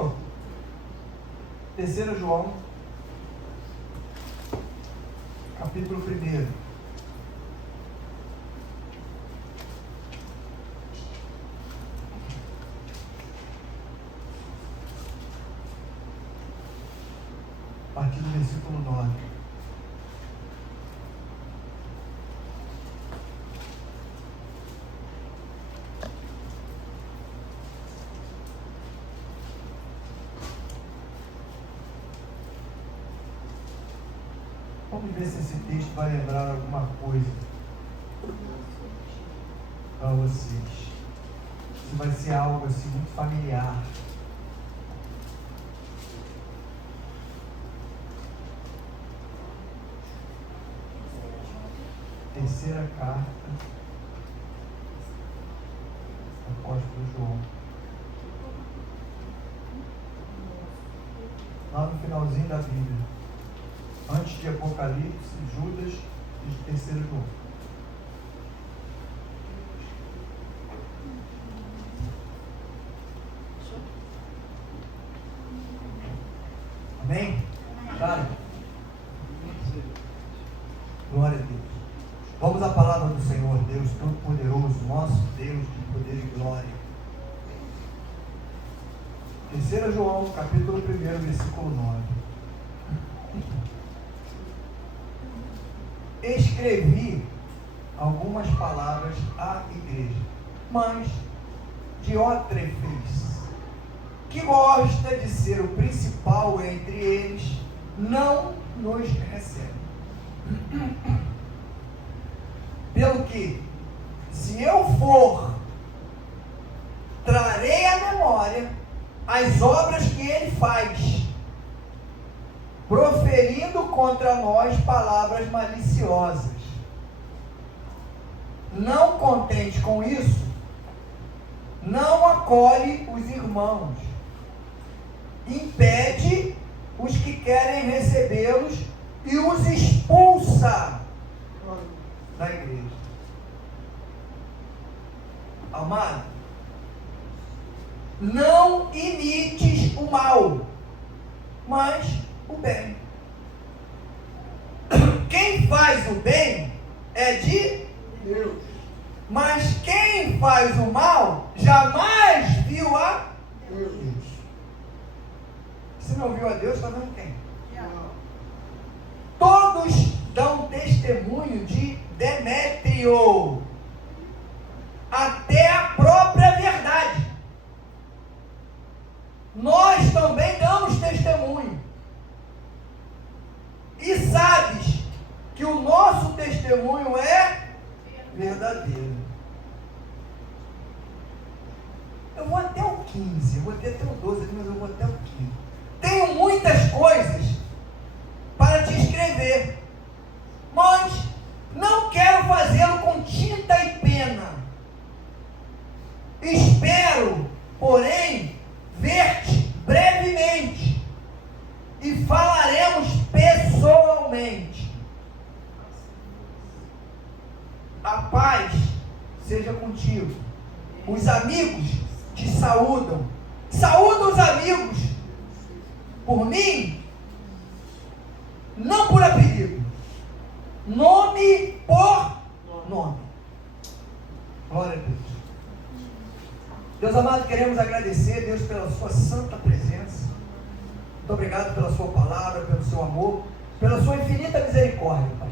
Senhor. 3 João, capítulo 1. A partir do versículo 9. Vamos ver se esse texto vai lembrar alguma coisa para vocês. Se vai ser algo assim muito familiar. Terceira carta do apóstolo João. Lá no finalzinho da Bíblia. Antes de Apocalipse, Judas e de 3 João. Amém? Claro. Glória a Deus. Vamos à palavra do Senhor, Deus Todo-Poderoso, nosso Deus de poder e glória. 3 João, capítulo 1, versículo 9. Escrevi algumas palavras à igreja, mas Diótrefes, que gosta de ser o principal entre eles, não nos recebe. Pelo que, se eu for, trarei à memória as obras que ele faz, proferindo contra nós palavras maliciosas. Não contente com isso, não acolhe os irmãos, impede os que querem recebê-los e os expulsa da igreja. Amado, não imites o mal, mas o bem. Quem faz o bem é de Deus, mas quem faz o mal jamais viu a Deus. Se não viu a Deus, está vendo quem? Todos dão testemunho de Demétrio, até a própria verdade. Nós também damos testemunho. E sabes que o nosso testemunho é verdadeiro. Eu vou até o 15, eu vou até o 12, mas eu vou até o 15. Tenho muitas coisas para te escrever, mas não quero fazê-lo com tinta e pena. Espero, porém, ver-te brevemente e falaremos pessoalmente. A paz seja contigo. Os amigos te saúdam. Saúda os amigos por mim, não por apelido, nome por nome. Glória a Deus. Deus amado, queremos agradecer, Deus, pela sua santa presença. Muito obrigado pela sua palavra, pelo seu amor, pela sua infinita misericórdia, Pai.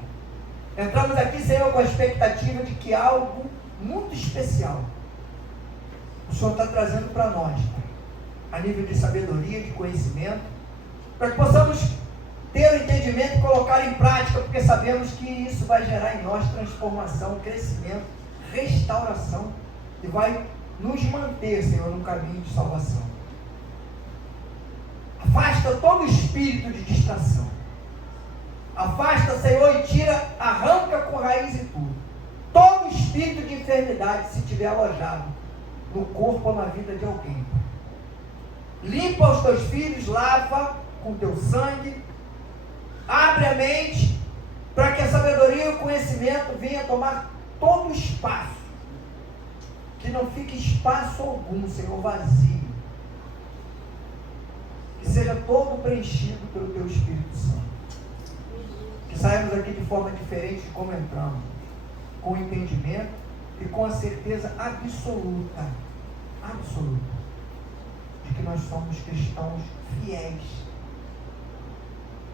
Entramos aqui, Senhor, com a expectativa de que algo muito especial o Senhor está trazendo para nós, Pai, a nível de sabedoria, de conhecimento, para que possamos ter o entendimento e colocar em prática, porque sabemos que isso vai gerar em nós transformação, crescimento, restauração, e vai nos manter, Senhor, no caminho de salvação. Afasta todo espírito de distração. Afasta, Senhor, e tira, arranca com raiz e tudo. Todo espírito de enfermidade, se tiver alojado no corpo ou na vida de alguém. Limpa os teus filhos, lava com teu sangue, abre a mente, para que a sabedoria e o conhecimento venham tomar todo o espaço. Que não fique espaço algum, Senhor, vazio. que seja todo preenchido pelo Teu Espírito Santo. Que saímos aqui de forma diferente de como entramos, com entendimento e com a certeza absoluta, de que nós somos cristãos fiéis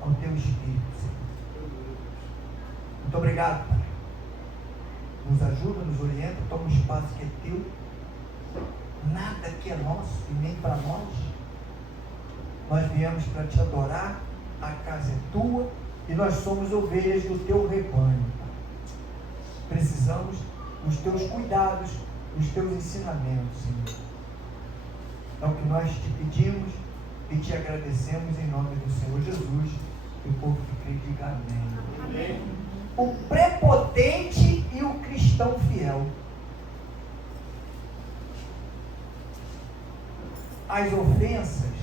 ao Teu Espírito, Senhor. Muito obrigado, Pai. Nos ajuda, nos orienta, toma um espaço que é Teu. Nada que é nosso e nem para nós. Nós viemos para Te adorar, a casa é Tua e nós somos ovelhas do Teu rebanho, Pai. Precisamos dos Teus cuidados, dos Teus ensinamentos, Senhor. É o que nós Te pedimos e Te agradecemos em nome do Senhor Jesus. E o povo que crê diga amém. Amém. O prepotente e o cristão fiel. As ofensas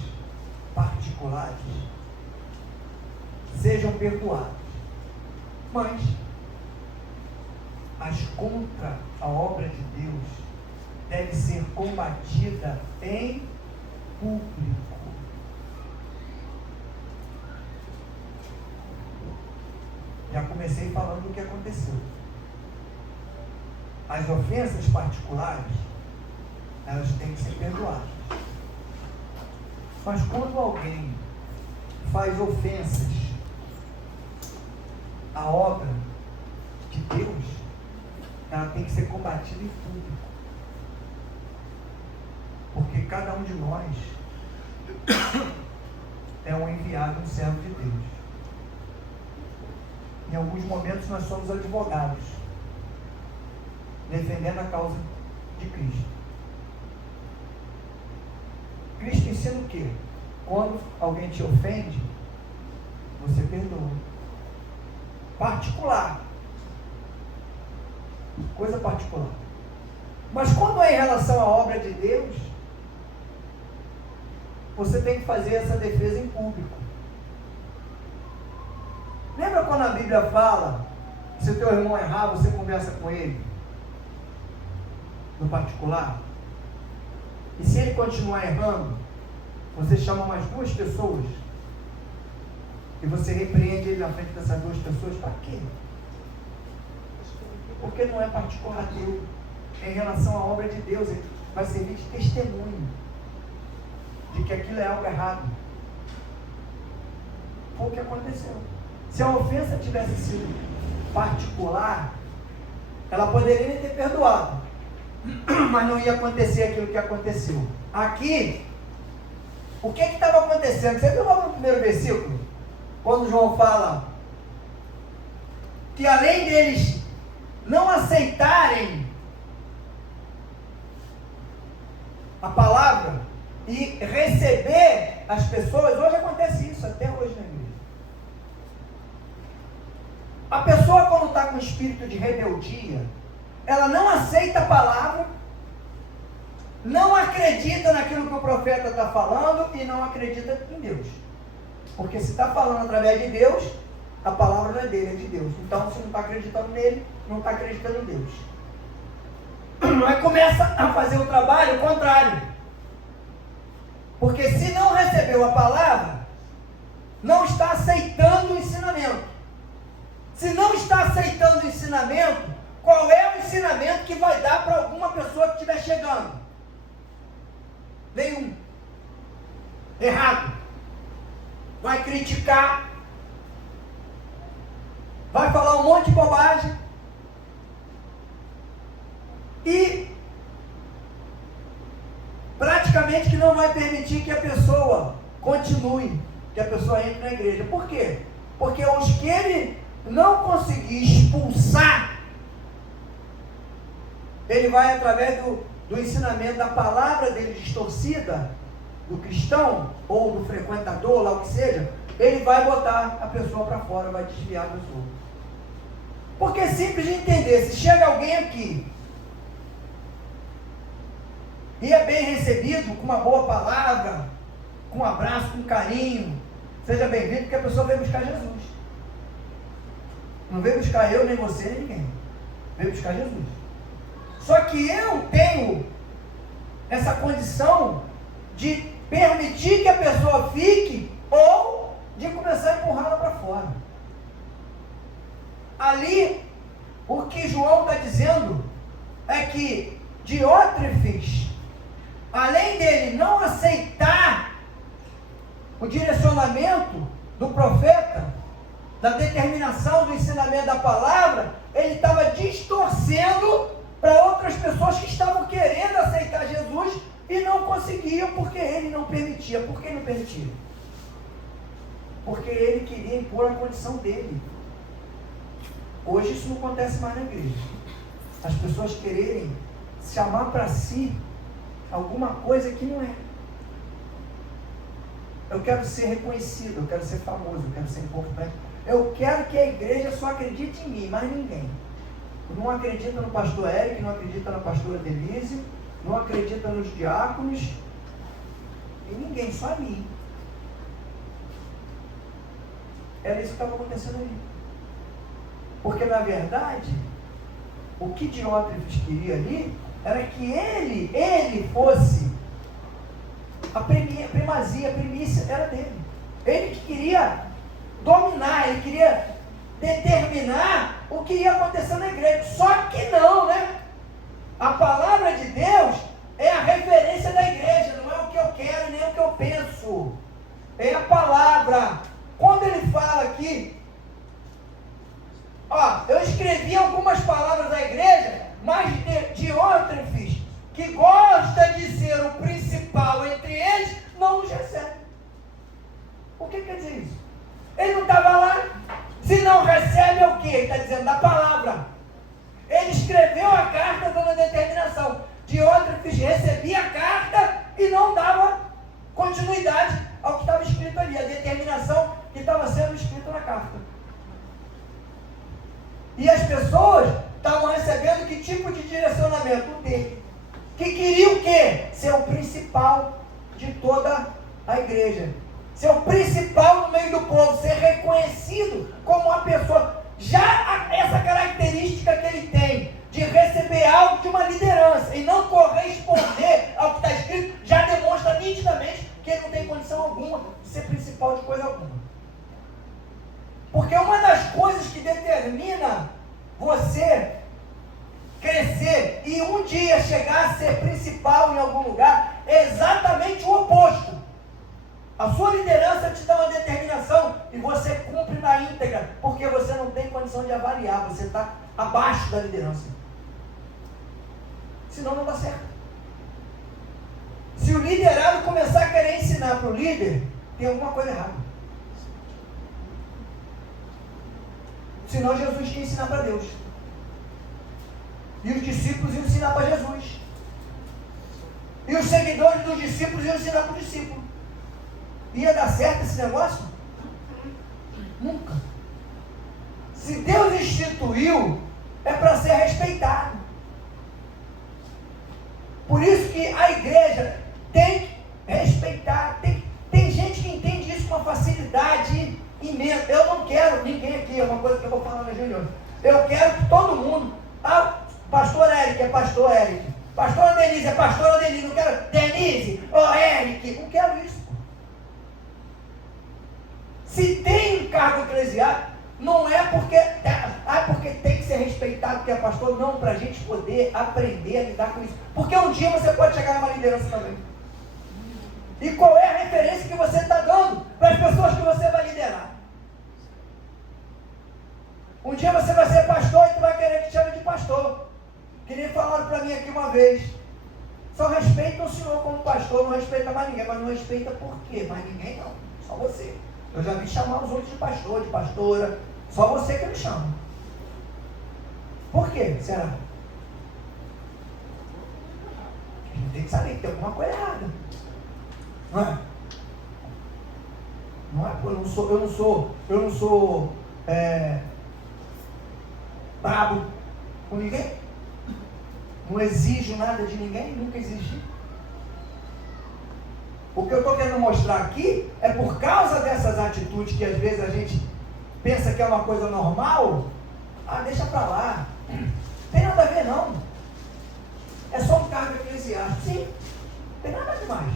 particulares sejam perdoadas, mas as contra a obra de Deus deve ser combatida em público. Já comecei falando do que aconteceu. As ofensas particulares, elas têm que ser perdoadas. Mas quando alguém faz ofensas à obra de Deus, ela tem que ser combatida em público. Porque cada um de nós é um enviado, um servo de Deus. Em alguns momentos nós somos advogados, defendendo a causa de Cristo. Cristo ensina o quê? Quando alguém te ofende, você perdoa. Particular. Coisa particular. Mas quando é em relação à obra de Deus, você tem que fazer essa defesa em público. Lembra quando a Bíblia fala, se o teu irmão errar, você conversa com ele? No particular? E se ele continuar errando, você chama mais duas pessoas e você repreende ele na frente dessas duas pessoas, para quê? Porque não é particular teu, é em relação à obra de Deus, ele vai servir de testemunho de que aquilo é algo errado. Foi o que aconteceu. Se a ofensa tivesse sido particular, ela poderia ter perdoado, mas não ia acontecer aquilo que aconteceu. Aqui, o que estava acontecendo? Você viu logo no primeiro versículo? Quando João fala que além deles não aceitarem a palavra e receber as pessoas, hoje acontece isso, até hoje na igreja. A pessoa, quando está com espírito de rebeldia, ela não aceita a palavra, não acredita naquilo que o profeta está falando e não acredita em Deus. Porque se está falando através de Deus, a palavra não é dele, é de Deus. Então, se não está acreditando nele, não está acreditando em Deus. Aí começa a fazer o trabalho contrário. Porque se não recebeu a palavra, não está aceitando o ensinamento. Se não está aceitando o ensinamento, qual é o ensinamento que vai dar para alguma pessoa que estiver chegando? Nenhum. Errado. Vai criticar. Vai falar um monte de bobagem. E praticamente que não vai permitir que a pessoa continue, que a pessoa entre na igreja. Por quê? Porque os que ele não conseguir expulsar, ele vai através do ensinamento da palavra dele distorcida, do cristão, ou do frequentador, lá o que seja, ele vai botar a pessoa para fora, vai desviar a pessoa. Porque é simples de entender, se chega alguém aqui, e é bem recebido, com uma boa palavra, com um abraço, com carinho, seja bem-vindo, porque a pessoa veio buscar Jesus. Não veio buscar eu, nem você, nem ninguém. Veio buscar Jesus. Só que eu tenho essa condição de permitir que a pessoa fique ou de começar a empurrá-la para fora. Ali, o que João está dizendo é que Diótrefes, além dele não aceitar o direcionamento do profeta, da determinação do ensinamento da palavra, ele estava distorcendo para outras pessoas que estavam querendo aceitar Jesus e não conseguiam porque ele não permitia. Por que não permitia? Porque ele queria impor a condição dele. Hoje isso não acontece mais na igreja. As pessoas quererem chamar para si alguma coisa que não é. Eu quero ser reconhecido, eu quero ser famoso, eu quero ser importante. Eu quero que a igreja só acredite em mim, mais ninguém. Não acredita no pastor Eric, não acredita na pastora Denise, não acredita nos diáconos, e ninguém, só em mim. Era isso que estava acontecendo ali. Porque, na verdade, o que Diótrefes queria ali era que ele fosse a primazia, a primícia era dele. Ele que queria dominar, ele queria determinar o que ia acontecer na igreja. Só que não, né? A palavra de Deus é a referência da igreja, não é o que eu quero nem o que eu penso. É a palavra. Quando ele fala aqui, eu escrevi algumas palavras da igreja, mas Diótrefes, que gosta de ser o principal entre eles, não nos recebe. O que quer dizer isso? Ele não estava lá. Se não recebe é o quê? Ele está dizendo da palavra. Ele escreveu a carta dando a determinação. Diótrefes recebia a carta e não dava continuidade ao que estava escrito ali, a determinação que estava sendo escrita na carta. E as pessoas estavam recebendo que tipo de direcionamento? O dele. Que queria o quê? Ser o principal de toda a igreja. Ser o principal no meio do povo. Ser reconhecido como uma pessoa. Já essa característica que ele tem de receber algo de uma liderança e não corresponder ao que está escrito, já demonstra nitidamente que ele não tem condição alguma de ser principal de coisa alguma. Porque uma das coisas que determina você crescer e um dia chegar a ser principal em algum lugar é exatamente o oposto. A sua liderança te dá uma determinação e você cumpre na íntegra, porque você não tem condição de avaliar, você está abaixo da liderança. Senão não dá certo. Se o liderado começar a querer ensinar para o líder, tem alguma coisa errada. Senão Jesus tinha que ensinar para Deus. E os discípulos iam ensinar para Jesus. E os seguidores dos discípulos iam ensinar para o discípulo. Ia dar certo esse negócio? Nunca. Se Deus instituiu, é para ser respeitado. Por isso que a igreja tem que respeitar. Tem gente que entende isso com uma facilidade imensa. Eu não quero ninguém aqui, é uma coisa que eu vou falar nas reuniões. Eu quero que todo mundo, pastor Eric é pastor Eric, pastora Denise é pastora Denise, não quero Denise, Eric, não quero isso. Se tem um cargo eclesiástico, não é porque tem que ser respeitado porque é pastor, não, para a gente poder aprender a lidar com isso. Porque um dia você pode chegar numa liderança também. E qual é a referência que você está dando para as pessoas que você vai liderar? Um dia você vai ser pastor e tu vai querer que te chame de pastor. Que nem falaram para mim aqui uma vez. Só respeita o senhor como pastor, não respeita mais ninguém. Mas não respeita por quê? Mais ninguém não, só você. Eu já vi chamar os outros de pastor, de pastora. Só você que me chama. Por quê? Será? A gente tem que saber que tem alguma coisa errada. Não é? Não é? Eu não sou brabo com ninguém. Não exijo nada de ninguém, nunca exigi. O que eu estou querendo mostrar aqui é por causa dessas atitudes que às vezes a gente pensa que é uma coisa normal. Deixa para lá. Não tem nada a ver não. É só um cargo eclesiástico. Sim, não tem nada demais.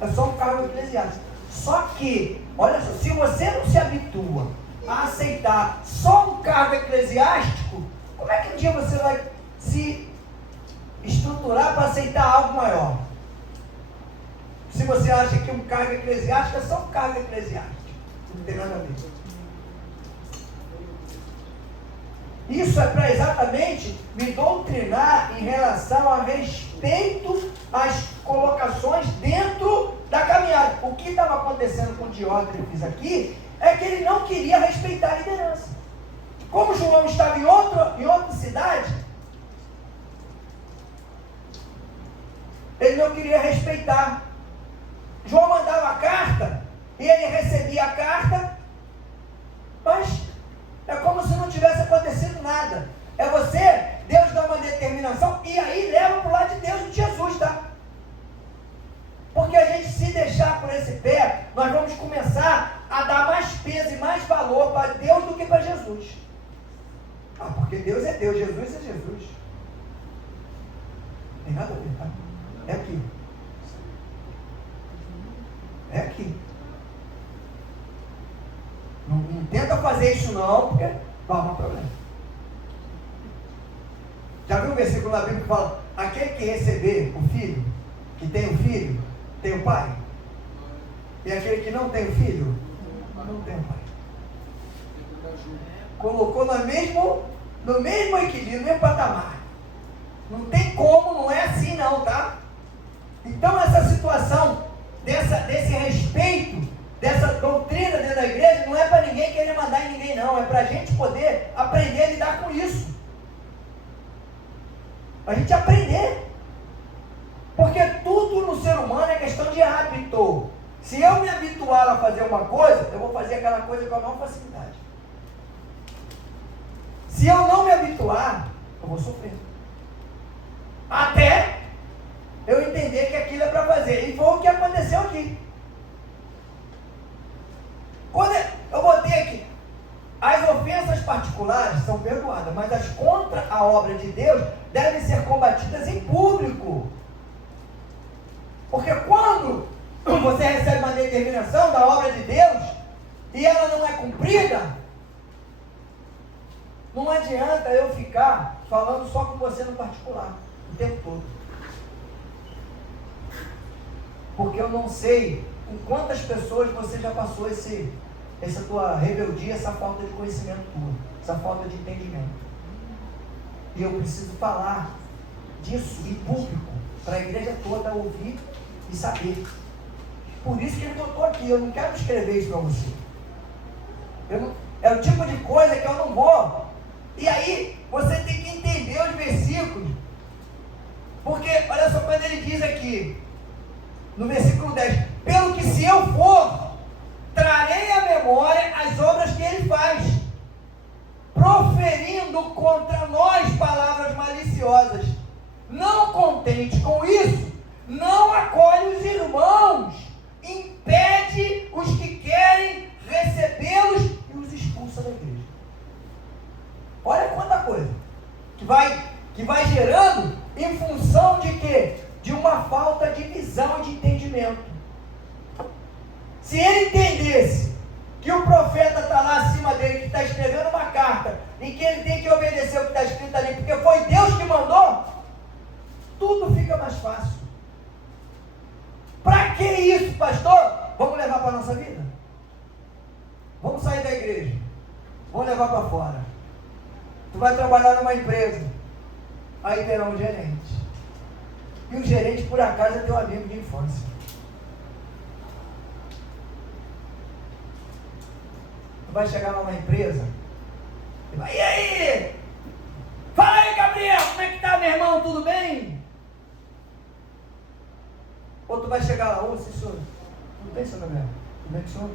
É só um cargo eclesiástico. Só que, olha só, se você não se habitua a aceitar só um cargo eclesiástico, como é que um dia você vai se estruturar para aceitar algo maior? Se você acha que um cargo eclesiástico é só um cargo eclesiástico, não tem nada a ver. Isso é para exatamente me doutrinar em relação a respeito às colocações dentro da caminhada. O que estava acontecendo com Diótrefes aqui é que ele não queria respeitar a liderança. Como João estava em outra cidade, ele não queria respeitar. João mandava a carta e ele recebia a carta, mas é como se não tivesse acontecido nada. É você, Deus dá uma determinação e aí leva para o lado de Deus de Jesus, tá? Porque a gente, se deixar por esse pé, nós vamos começar a dar mais peso e mais valor para Deus do que para Jesus. Porque Deus é Deus, Jesus é Jesus. Não tem nada a ver, tá? É aqui. É aqui. Não tenta fazer isso não, porque vai dar problema. Já viu um versículo na Bíblia que fala: aquele que receber o filho, que tem o filho, tem o pai? E aquele que não tem o filho, não tem o pai. Colocou no mesmo equilíbrio, no mesmo patamar. Não tem como, não é assim não, tá? Então essa situação, desse respeito, dessa doutrina dentro da igreja, não é para ninguém querer mandar em ninguém não, é para a gente poder aprender a lidar com isso. A gente aprender. Porque tudo no ser humano é questão de hábito. Se eu me habituar a fazer uma coisa, eu vou fazer aquela coisa com a maior facilidade. Se eu não me habituar, eu vou sofrer. Até eu entender que aquilo é para fazer. E foi o que aconteceu aqui. Quando eu botei aqui, as ofensas particulares são perdoadas, mas as contra a obra de Deus devem ser combatidas em público. Porque quando você recebe uma determinação da obra de Deus e ela não é cumprida, não adianta eu ficar falando só com você no particular o tempo todo. Porque eu não sei com quantas pessoas você já passou essa tua rebeldia, essa falta de conhecimento tua, essa falta de entendimento. E eu preciso falar disso em público, para a igreja toda ouvir e saber. Por isso que eu estou aqui, eu não quero escrever isso para você. É o tipo de coisa que eu não vou. E aí, você tem que entender os versículos. Porque, olha só, quando ele diz aqui, no versículo 10, pelo que se eu for, trarei à memória as obras que ele faz, proferindo contra nós palavras maliciosas. Não contente com isso, não acolhe os irmãos, impede os que querem recebê-los e os expulsa da igreja. Olha quanta coisa que vai gerando em função de quê? De uma falta de visão e de entendimento. Se ele entendesse que o profeta está lá acima dele, que está escrevendo uma carta, e que ele tem que obedecer o que está escrito ali, porque foi Deus que mandou, tudo fica mais fácil. Para que isso, pastor? Vamos levar para a nossa vida? Vamos sair da igreja, vamos levar para fora. Tu vai trabalhar numa empresa, aí terá um gerente. E o gerente, por acaso, é teu amigo de infância. Tu vai chegar numa empresa e vai: e aí? Fala aí, Gabriel, como é que tá, meu irmão? Tudo bem? Ou tu vai chegar lá: ô, senhor, tudo bem, seu Gabriel? Tudo bem, senhor?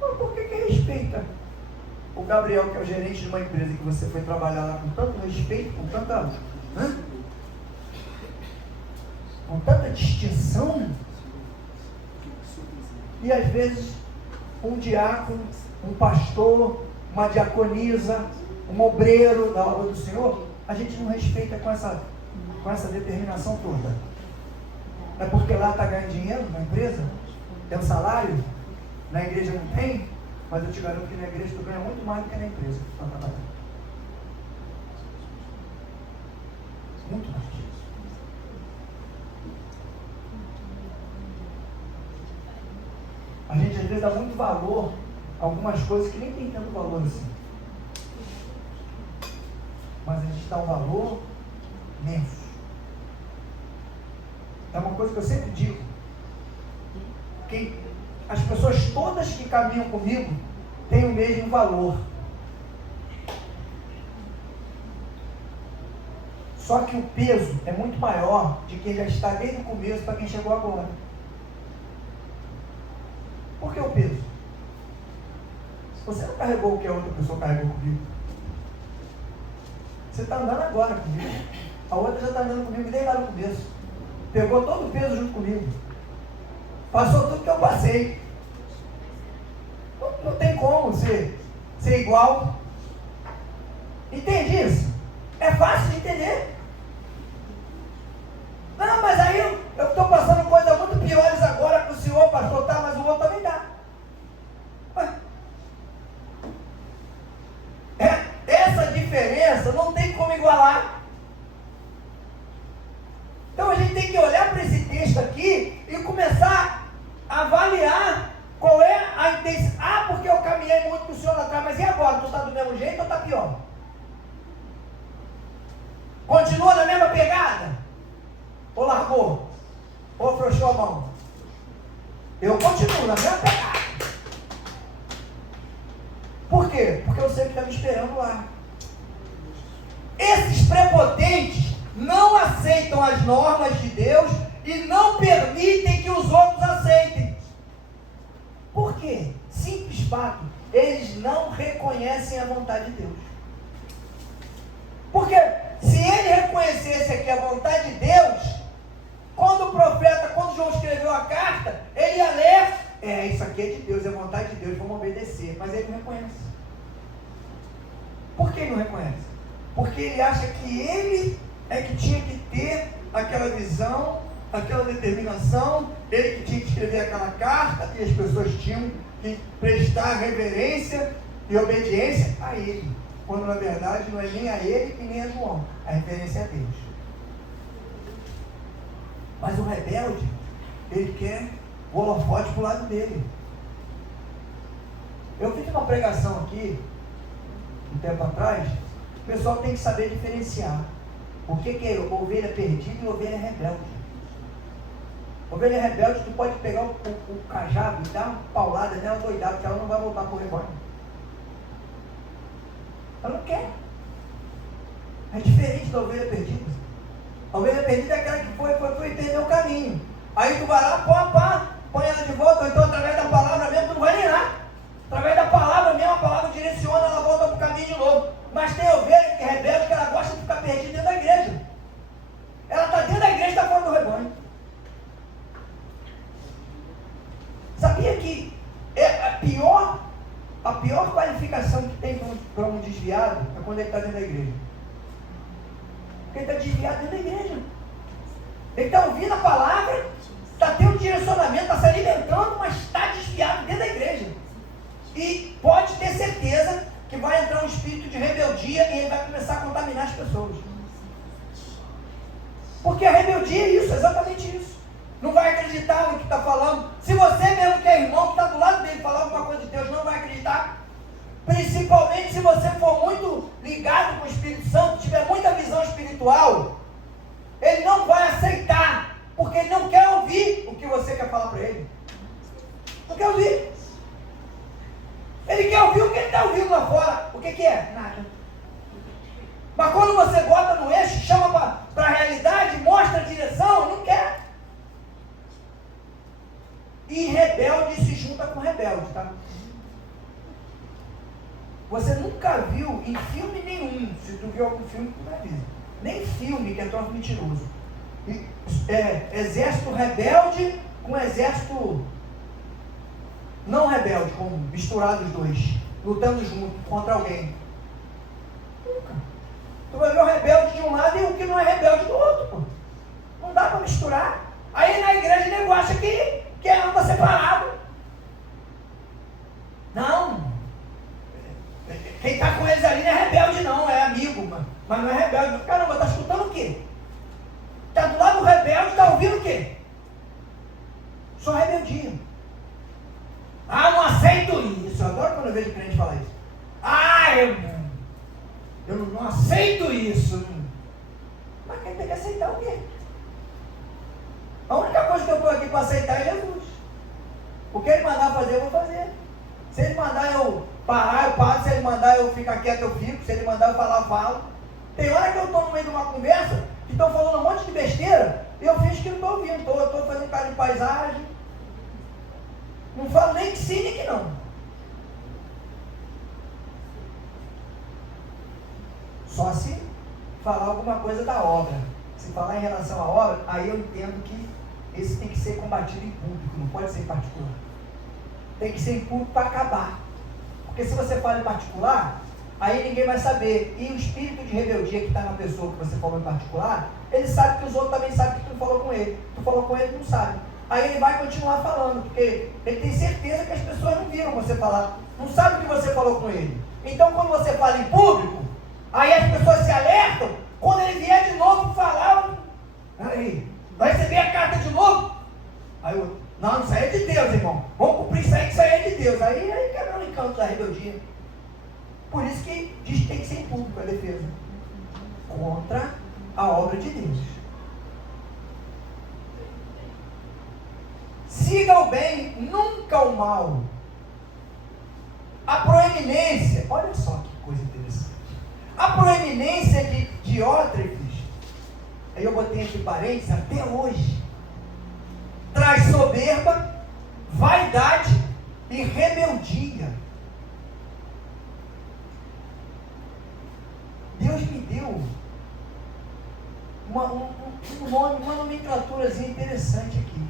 Mas por que respeita o Gabriel, que é o gerente de uma empresa que você foi trabalhar lá com tanto respeito, com tanta distinção, e às vezes um diácono, um pastor, uma diaconisa, um obreiro da obra do Senhor, a gente não respeita com essa determinação toda. É porque lá está ganhando dinheiro na empresa? Tem um salário? Na igreja não tem? Mas eu te garanto que na igreja tu ganha muito mais do que na empresa. Muito mais. A gente às vezes dá muito valor a algumas coisas que nem tem tanto valor assim. Mas a gente dá um valor imenso. É uma coisa que eu sempre digo. Que as pessoas todas que caminham comigo têm o mesmo valor. Só que o peso é muito maior de quem já está desde o começo para quem chegou agora. Por que o peso? Você não carregou o que a outra pessoa carregou comigo. Você está andando agora comigo. A outra já está andando comigo desde lá no começo. Pegou todo o peso junto comigo. Passou tudo que eu passei. Não tem como ser igual. Entende isso? É fácil de entender. Não, mas aí eu estou passando coisas muito piores agora para o senhor, pastor, tá? Mas o outro também dá. Essa diferença não tem como igualar. Então a gente tem que olhar para esse texto aqui e começar a avaliar qual é a intensidade. Ah, porque eu caminhei muito com o senhor lá atrás, mas e agora? Tu está do mesmo jeito ou está pior? Continua na mesma pegada? Ou largou? Ou afrouxou a mão? Eu continuo na mesma pegada. Por quê? Porque eu sei que está me esperando lá. Esses prepotentes não aceitam as normas de Deus e não permitem que os outros aceitem. Por quê? Simples fato, eles não reconhecem a vontade de Deus. Porque se ele reconhecesse aqui a vontade de Deus, quando João escreveu a carta, ele ia ler, isso aqui é de Deus, é vontade de Deus, vamos obedecer. Mas ele não reconhece. Por que ele não reconhece? Porque ele acha que ele é que tinha que ter aquela visão, aquela determinação, ele que tinha que escrever aquela carta, e as pessoas tinham que prestar reverência e obediência a ele. Quando na verdade não é nem a ele e nem a João, a referência é a Deus. Mas o rebelde, ele quer o holofote para o lado dele. Eu fiz uma pregação aqui, um tempo atrás, o pessoal tem que saber diferenciar o que é ovelha perdida e ovelha rebelde. Ovelha rebelde, tu pode pegar o cajado e dar uma paulada nela doidada, porque ela não vai voltar para o rebanho. Ela não quer. É diferente da ovelha perdida. A ovelha perdida é aquela que foi e perdeu o caminho. Aí tu vai lá, põe ela de volta, ou então através da palavra mesmo, tu não vai nem lá. Através da palavra mesmo, a palavra direciona, ela volta para o caminho de novo. Mas tem ovelha que é rebelde, que ela gosta de ficar perdida dentro da igreja. Ela está dentro da igreja e está fora do rebanho. Sabia que a pior qualificação que tem para um desviado é quando ele está dentro da igreja? Porque ele está desviado dentro da igreja. Ele está ouvindo a palavra, está tendo direcionamento, está se alimentando, mas está desviado dentro da igreja. E pode ter certeza que vai entrar um espírito de rebeldia e ele vai começar a contaminar as pessoas. Porque a rebeldia é isso, exatamente isso. Não vai acreditar no que está falando. Se você mesmo que é irmão, que está do lado dele, falar alguma coisa de Deus, não vai acreditar. Principalmente se você for muito ligado com o Espírito Santo, tiver muita visão espiritual, ele não vai aceitar, porque ele não quer ouvir o que você quer falar para ele. Não quer ouvir. Ele quer ouvir o que ele está ouvindo lá fora. O que é? Nada. Mas quando você bota no eixo, chama para a realidade, mostra a direção, não quer. E rebelde se junta com rebelde, tá? Você nunca viu em filme nenhum, se tu viu algum filme, tu vai ver. Nem filme que é troço mentiroso. Exército rebelde com exército não rebelde, como misturados os dois, lutando junto contra alguém. Nunca. Tu vai ver o rebelde de um lado e o que não é rebelde do outro, pô. Não dá para misturar. Aí na igreja o nego acha que anda separado. Não. Quem está com eles ali não é rebelde não, é amigo, mas não é rebelde. Caramba, está escutando o quê? Está do lado do rebelde, está ouvindo o quê? Só rebeldia. Ah, não aceito isso. Eu adoro quando eu vejo crente falar isso. Ah, eu não aceito isso. Mas quem tem que aceitar o quê? A única coisa que eu estou aqui para aceitar é Jesus. O que ele mandar fazer, eu vou fazer. Se ele mandar eu parar, eu paro. Se ele mandar eu ficar quieto, eu fico. Se ele mandar eu falar, eu falo. Tem hora que eu estou no meio de uma conversa que estão falando um monte de besteira e eu finjo que não estou ouvindo. Eu estou fazendo cara de paisagem. Não falo nem que sim, nem que não. Só se falar alguma coisa da obra. Se falar em relação à obra, aí eu entendo que esse tem que ser combatido em público, não pode ser em particular. Tem que ser em público para acabar. Porque se você fala em particular, aí ninguém vai saber. E o espírito de rebeldia que está na pessoa que você falou em particular, ele sabe que os outros também sabem que tu falou com ele. Tu falou com ele, não sabe. Aí ele vai continuar falando, porque ele tem certeza que as pessoas não viram você falar. Não sabe o que você falou com ele. Então quando você fala em público, aí as pessoas se alertam. Quando ele vier de novo falar, aí, vai receber a carta de novo? Aí eu, não, isso aí é de Deus, irmão. Vamos cumprir isso aí, que isso aí é de Deus. Aí quebra o encanto da rebeldia. Por isso que diz que tem que ser em público a defesa. Contra a obra de Deus. Siga o bem, nunca o mal. A proeminência, olha só que coisa interessante. A proeminência de Diótrefes, aí eu botei aqui parênteses, até hoje, traz soberba, vaidade e rebeldia. Deus me deu um nome, uma nomenclaturazinha interessante aqui.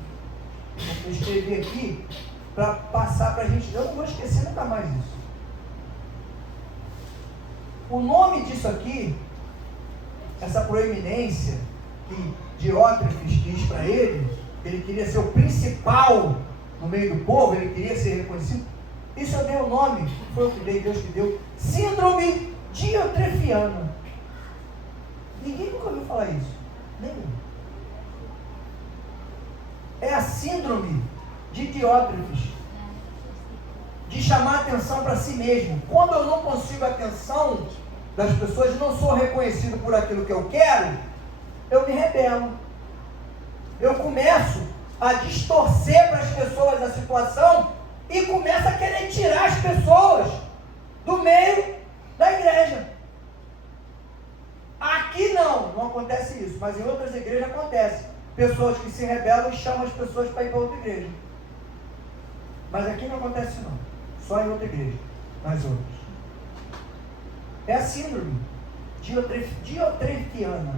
Eu escrevi aqui para passar para a gente. Eu não vou esquecer nunca mais isso. O nome disso aqui, essa proeminência que Diótrefes quis para ele queria ser o principal no meio do povo, ele queria ser reconhecido. Isso eu dei o nome, foi eu que dei, Deus que deu, síndrome diotrefiana. Ninguém nunca ouviu falar isso, nenhum. É a síndrome de Diótrefes, de chamar atenção para si mesmo. Quando eu não consigo a atenção das pessoas, não sou reconhecido por aquilo que eu quero, eu me rebelo. Eu começo a distorcer para as pessoas a situação e começo a querer tirar as pessoas do meio da igreja. Aqui não acontece isso, mas em outras igrejas acontece. Pessoas que se rebelam e chamam as pessoas para ir para outra igreja. Mas aqui não acontece não. Só em outra igreja, nas outras. É a síndrome diotrefiana.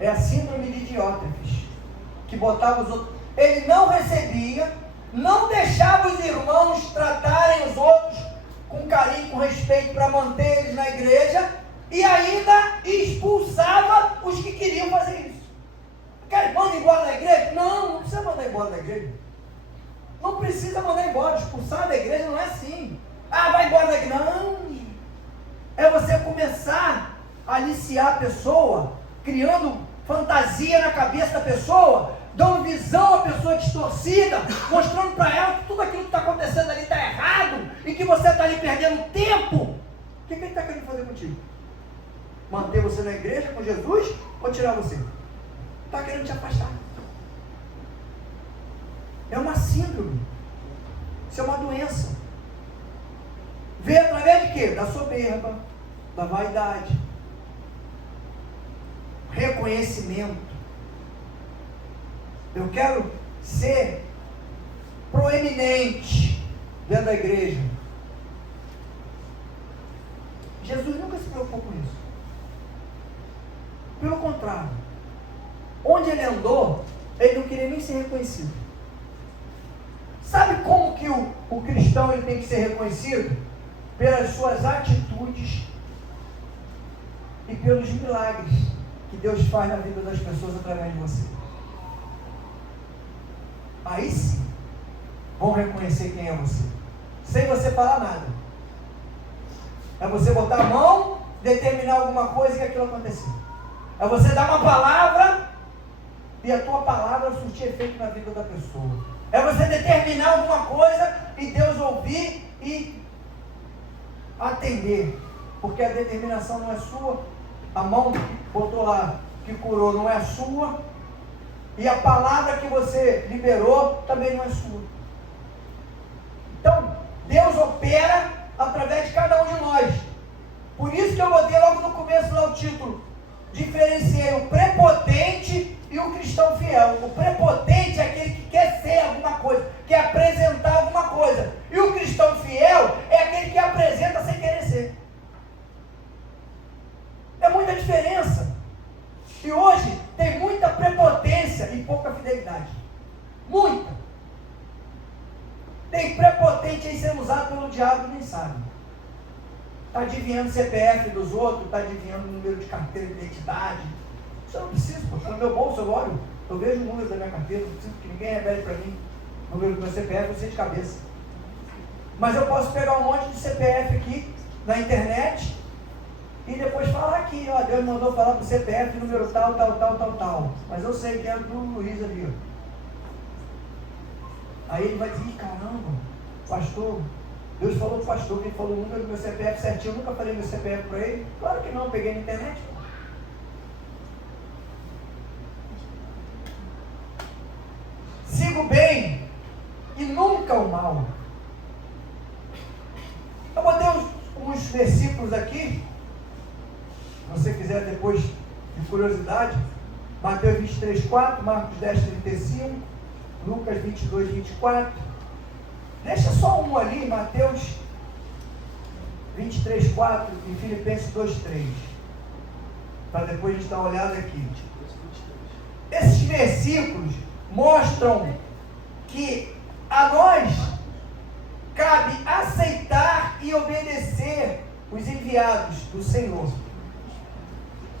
É a síndrome de Diótrefes, que botava os outros. Ele não recebia, não deixava os irmãos tratarem os outros com carinho, com respeito, para manter eles na igreja, e ainda expulsava os que queriam fazer isso. Quer mandar embora da igreja? Não precisa mandar embora da igreja. Não precisa mandar embora, expulsar da igreja não é assim. Ah, vai embora da igreja. Não. É você começar a aliciar a pessoa, criando fantasia na cabeça da pessoa, dando visão à pessoa distorcida, mostrando para ela que tudo aquilo que está acontecendo ali está errado e que você está ali perdendo tempo. O que ele está querendo fazer contigo? Manter você na igreja com Jesus ou tirar você? Está querendo te afastar. É uma síndrome. Isso é uma doença. Vê através de quê? Da soberba, da vaidade, reconhecimento. Eu quero ser proeminente dentro da igreja. Jesus nunca se preocupou com isso. Pelo contrário, onde ele andou, ele não queria nem ser reconhecido. Sabe como que o cristão ele tem que ser reconhecido? Pelas suas atitudes e pelos milagres que Deus faz na vida das pessoas através de você. aí sim vão reconhecer quem é você. Sem você falar nada. É você botar a mão, determinar alguma coisa e aquilo acontecer. É você dar uma palavra e a tua palavra surtir efeito na vida da pessoa. É você determinar alguma coisa e Deus ouvir e atender. Porque a determinação não é sua. A mão que botou lá, que curou, não é sua. E a palavra que você liberou também não é sua. Então, Deus opera através de cada um de nós. Por isso que eu botei logo no começo lá o título. Diferenciei o prepotente e o cristão fiel. O prepotente é aquele que quer ser alguma coisa, quer apresentar alguma coisa. E o cristão fiel é aquele que apresenta sem querer ser. É muita diferença. E hoje tem muita prepotência e pouca fidelidade. Muita. Tem prepotente aí sendo usado pelo diabo e nem sabe. Está adivinhando CPF dos outros, está adivinhando o número de carteira de identidade. Isso eu não preciso, pô. Está no meu bolso, eu olho, eu vejo o número da minha carteira, não preciso que ninguém revele para mim o número do meu CPF, eu sei de cabeça. Mas eu posso pegar um monte de CPF aqui na internet e depois falar aqui, ó, Deus mandou falar para o CPF, número tal. Mas eu sei que é do Luiz ali, ó. Aí ele vai dizer, caramba, pastor, Deus falou para o pastor que ele falou o número do meu CPF certinho, eu nunca falei meu CPF para ele. Claro que não, eu peguei na internet. Sigo bem e nunca o mal. Eu botei uns versículos aqui, se você quiser depois de curiosidade. Mateus 23:4, Marcos 10:35, Lucas 22:24. Deixa só um ali, Mateus 23:4 e Filipenses 2:3. Para depois a gente dar uma olhada aqui. Esses versículos mostram que a nós cabe aceitar e obedecer os enviados do Senhor.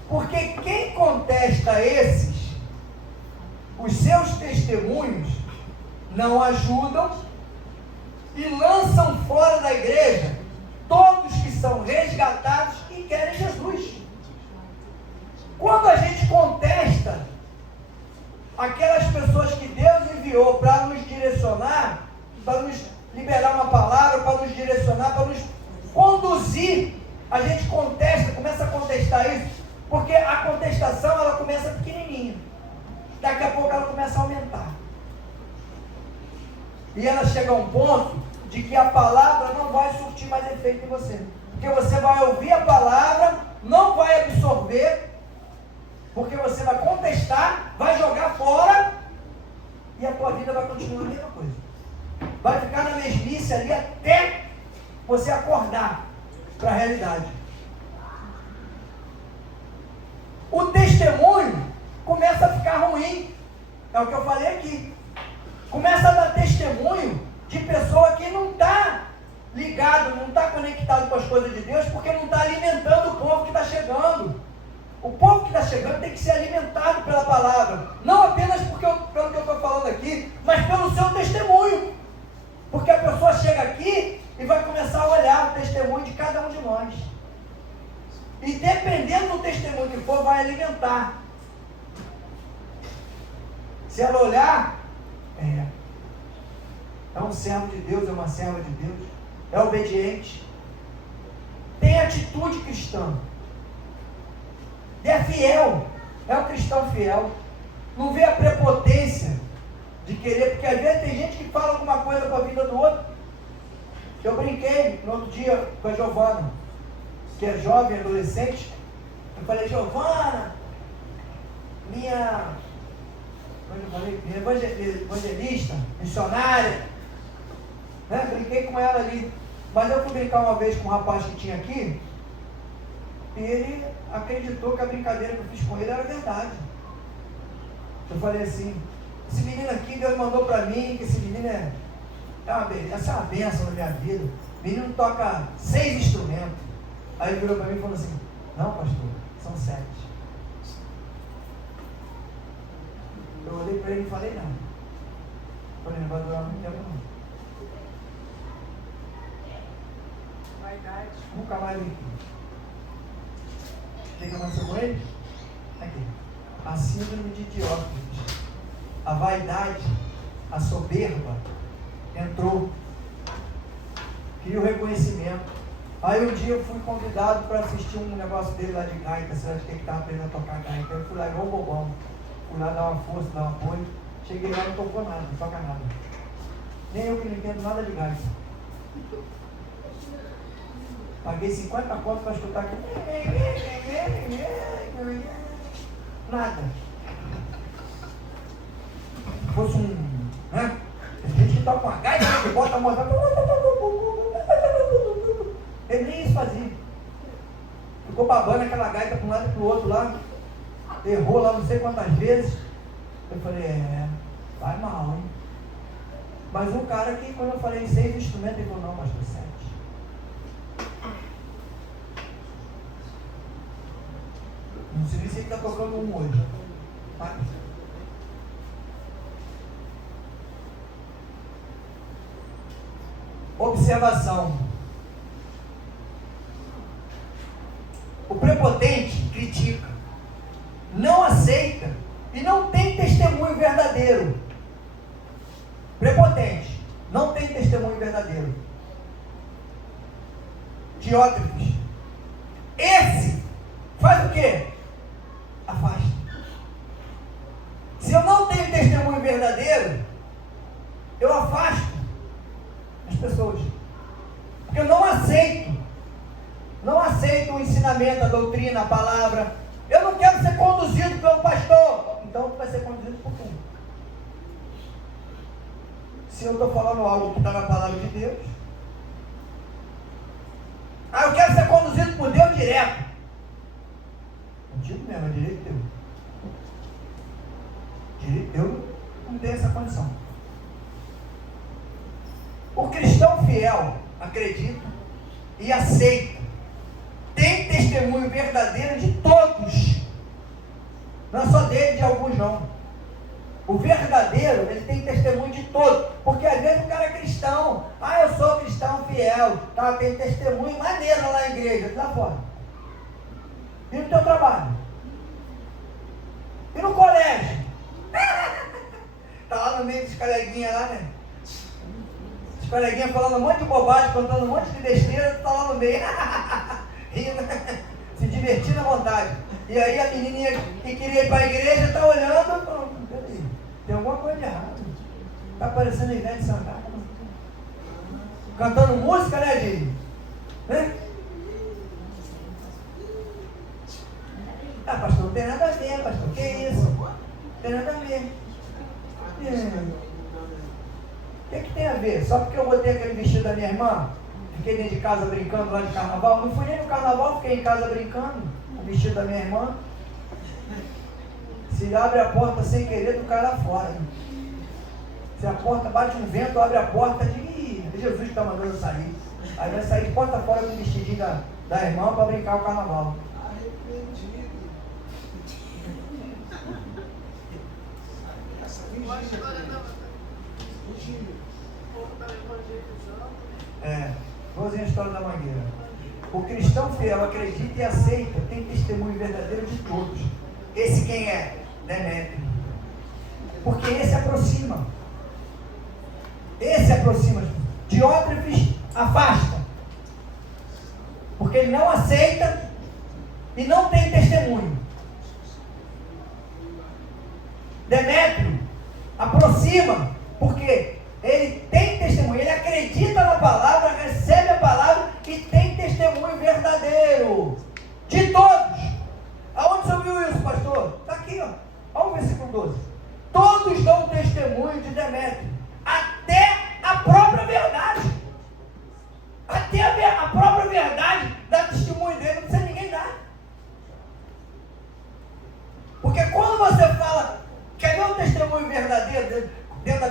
Porque quem contesta esses, os seus testemunhos, não ajudam e lançam fora da igreja todos que são resgatados e querem Jesus. Quando a gente contesta aquelas pessoas que Deus enviou para nos direcionar, para nos liberar uma palavra, para nos direcionar, para nos conduzir, a gente contesta, começa a contestar isso, porque a contestação ela começa pequenininha, daqui a pouco ela começa a aumentar, e ela chega a um ponto de que a palavra não vai surtir mais efeito em você, porque você vai ouvir a palavra, não vai absorver, porque você vai contestar, vai jogar fora, e a tua vida vai continuar a mesma coisa. Vai ficar na mesmice ali até você acordar para a realidade. O testemunho começa a ficar ruim. É o que eu falei aqui. Começa a dar testemunho de pessoa que não está ligado, não está conectado com as coisas de Deus, porque não está alimentando o povo que está chegando. O povo que está chegando tem que ser alimentado pela palavra, não apenas pelo que eu estou falando aqui, mas pelo seu testemunho, porque a pessoa chega aqui e vai começar a olhar o testemunho de cada um de nós, e dependendo do testemunho que for, vai alimentar. Se ela olhar, é um servo de Deus, é uma serva de Deus, é obediente, tem atitude cristã, é fiel, é um cristão fiel, não vê a prepotência de querer, porque às vezes tem gente que fala alguma coisa para a vida do outro. Eu brinquei no outro dia com a Giovana, que é jovem, adolescente. Eu falei, Giovana, minha evangelista, missionária, né? Brinquei com ela ali, mas eu fui brincar uma vez com um rapaz que tinha aqui, e ele acreditou que a brincadeira que eu fiz com ele era verdade. Eu falei assim, esse menino aqui, Deus mandou para mim, que esse menino é uma beleza, essa é uma bênção na minha vida. O menino toca 6 instrumentos. Aí ele virou para mim e falou assim, não pastor, são 7. Eu olhei para ele e falei, não. ele não vai durar muito tempo não. Vaidade. Nunca mais vi. O que aconteceu com ele? Aqui. A síndrome de Diótrefes. A vaidade, a soberba entrou. Queria o reconhecimento. Aí um dia eu fui convidado para assistir um negócio dele lá de gaita, sei lá de quem que estava aprendendo a tocar gaita. Eu fui lá igual um bobão. Fui lá dar uma força, dar um apoio. Cheguei lá e não tocou nada, não toca nada. Nem eu que não entendo nada de gaita. Paguei 50 contos para escutar aqui. Nada. Se fosse né? Tem gente que toca uma gaita, que bota a moda. Ele nem isso fazia. Ficou babando aquela gaita para um lado e para o outro lá. Errou lá não sei quantas vezes. Eu falei, vai mal, hein? Mas um cara que, quando eu falei 6 instrumentos, ele falou, não, pastor, 7. Não sei se ele está tocando um hoje. Mas... observação. O prepotente critica, não aceita e não tem testemunho verdadeiro. Prepotente, não tem testemunho verdadeiro. Diótrefes. Esse faz o quê? Afasta. Se eu não tenho testemunho verdadeiro, eu afasto as pessoas. Porque eu não aceito o ensinamento, a doutrina, a palavra. Eu não quero ser conduzido pelo pastor. Então tu vai ser conduzido por quem? Se eu estou falando algo que está na palavra de Deus. Eu quero ser conduzido por Deus direto. Contigo mesmo, é direito teu. Eu não tenho essa condição. O cristão fiel acredita e aceita. Tem testemunho verdadeiro de todos. Não é só dele, de alguns não. O verdadeiro, ele tem testemunho de todos. Porque às vezes o cara é cristão. Eu sou cristão fiel. Tá, tem testemunho maneiro lá na igreja, lá fora. E no teu trabalho? E no colégio? Tá lá no meio dos coleguinhas lá, né? Os coleguinhas falando um monte de bobagem, contando um monte de besteira, tu tá lá no meio. Rindo, se divertindo à vontade. E aí a menininha que queria ir para a igreja está olhando, peraí, tem alguma coisa de errado. Está parecendo Ivete Sangalo. Cantando música, né, Gil? Né? Pastor, não tem nada a ver, pastor. Que isso? Não tem nada a ver. O que tem a ver? Só porque eu botei aquele vestido da minha irmã? Fiquei dentro de casa brincando lá de carnaval. Não fui nem no carnaval, fiquei em casa brincando. O vestido da minha irmã. Se abre a porta sem querer, tu cai lá fora. Se a porta bate um vento, abre a porta de Jesus que está mandando sair. Aí vai sair de porta fora com o vestidinho da irmã para brincar o carnaval. Arrependido. Igualzinho a história da mangueira. O cristão fiel acredita e aceita, tem testemunho verdadeiro de todos. Esse quem é? Demétrio. Porque esse aproxima. Diótrefes afasta. Porque ele não aceita e não tem testemunho. Demétrio aproxima, porque ele tem testemunho, ele acredita na palavra, recebe a palavra e tem testemunho verdadeiro de todos. Aonde você ouviu isso, pastor? Está aqui, ó. Olha o versículo 12. Todos dão testemunho de Demétrio, até a própria verdade. Até a própria verdade dá testemunho dele, não precisa ninguém dar. Porque quando você fala, quer ver um testemunho verdadeiro dentro da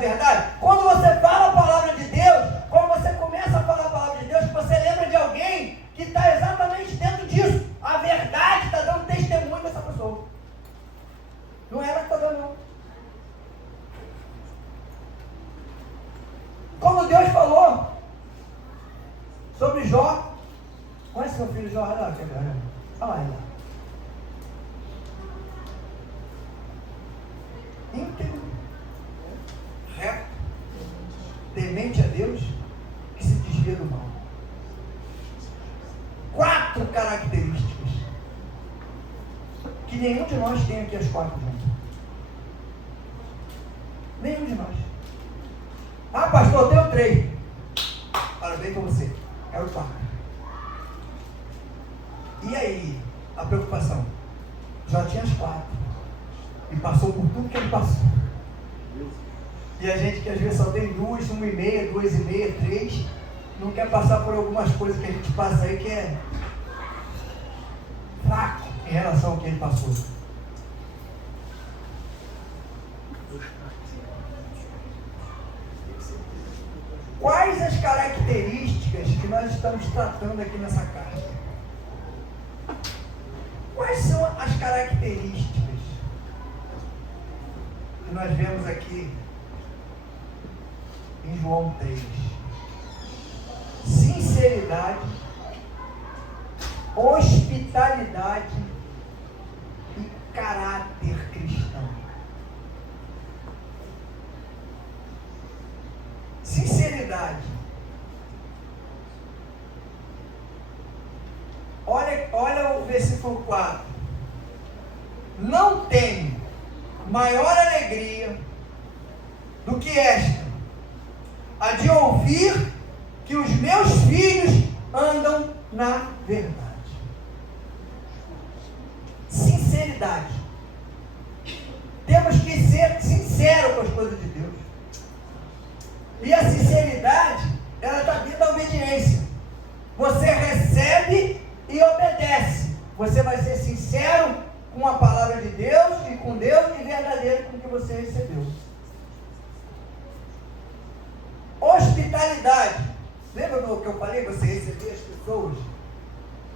Como Deus falou sobre Jó. Conhece meu filho Jó? Olha lá, olha lá. Íntegro, reto, temente a Deus, que se desvia do mal. 4 características que nenhum de nós tem aqui, as 4 juntas. Nenhum de nós. Ah, pastor, eu tenho 3. Parabéns para você. É o 4. E aí, a preocupação? Já tinha as 4. E passou por tudo que ele passou. E a gente que às vezes só tem 2, 1,5, 2,5, 3, não quer passar por algumas coisas que a gente passa aí que é fraco em relação ao que ele passou. Quais as características que nós estamos tratando aqui nessa carta? Quais são as características que nós vemos aqui em João 3? Sinceridade, hospitalidade e caráter cristão. Sinceridade. Olha o versículo 4. Não tenho maior alegria do que esta, a de ouvir que os meus filhos andam na verdade. Sinceridade. Temos que ser sinceros com as coisas de Deus. E a sinceridade, ela está dentro da obediência. Você recebe e obedece. Você vai ser sincero com a palavra de Deus e com Deus e verdadeiro com o que você recebeu. Hospitalidade. Lembra do que eu falei? Você recebia as pessoas,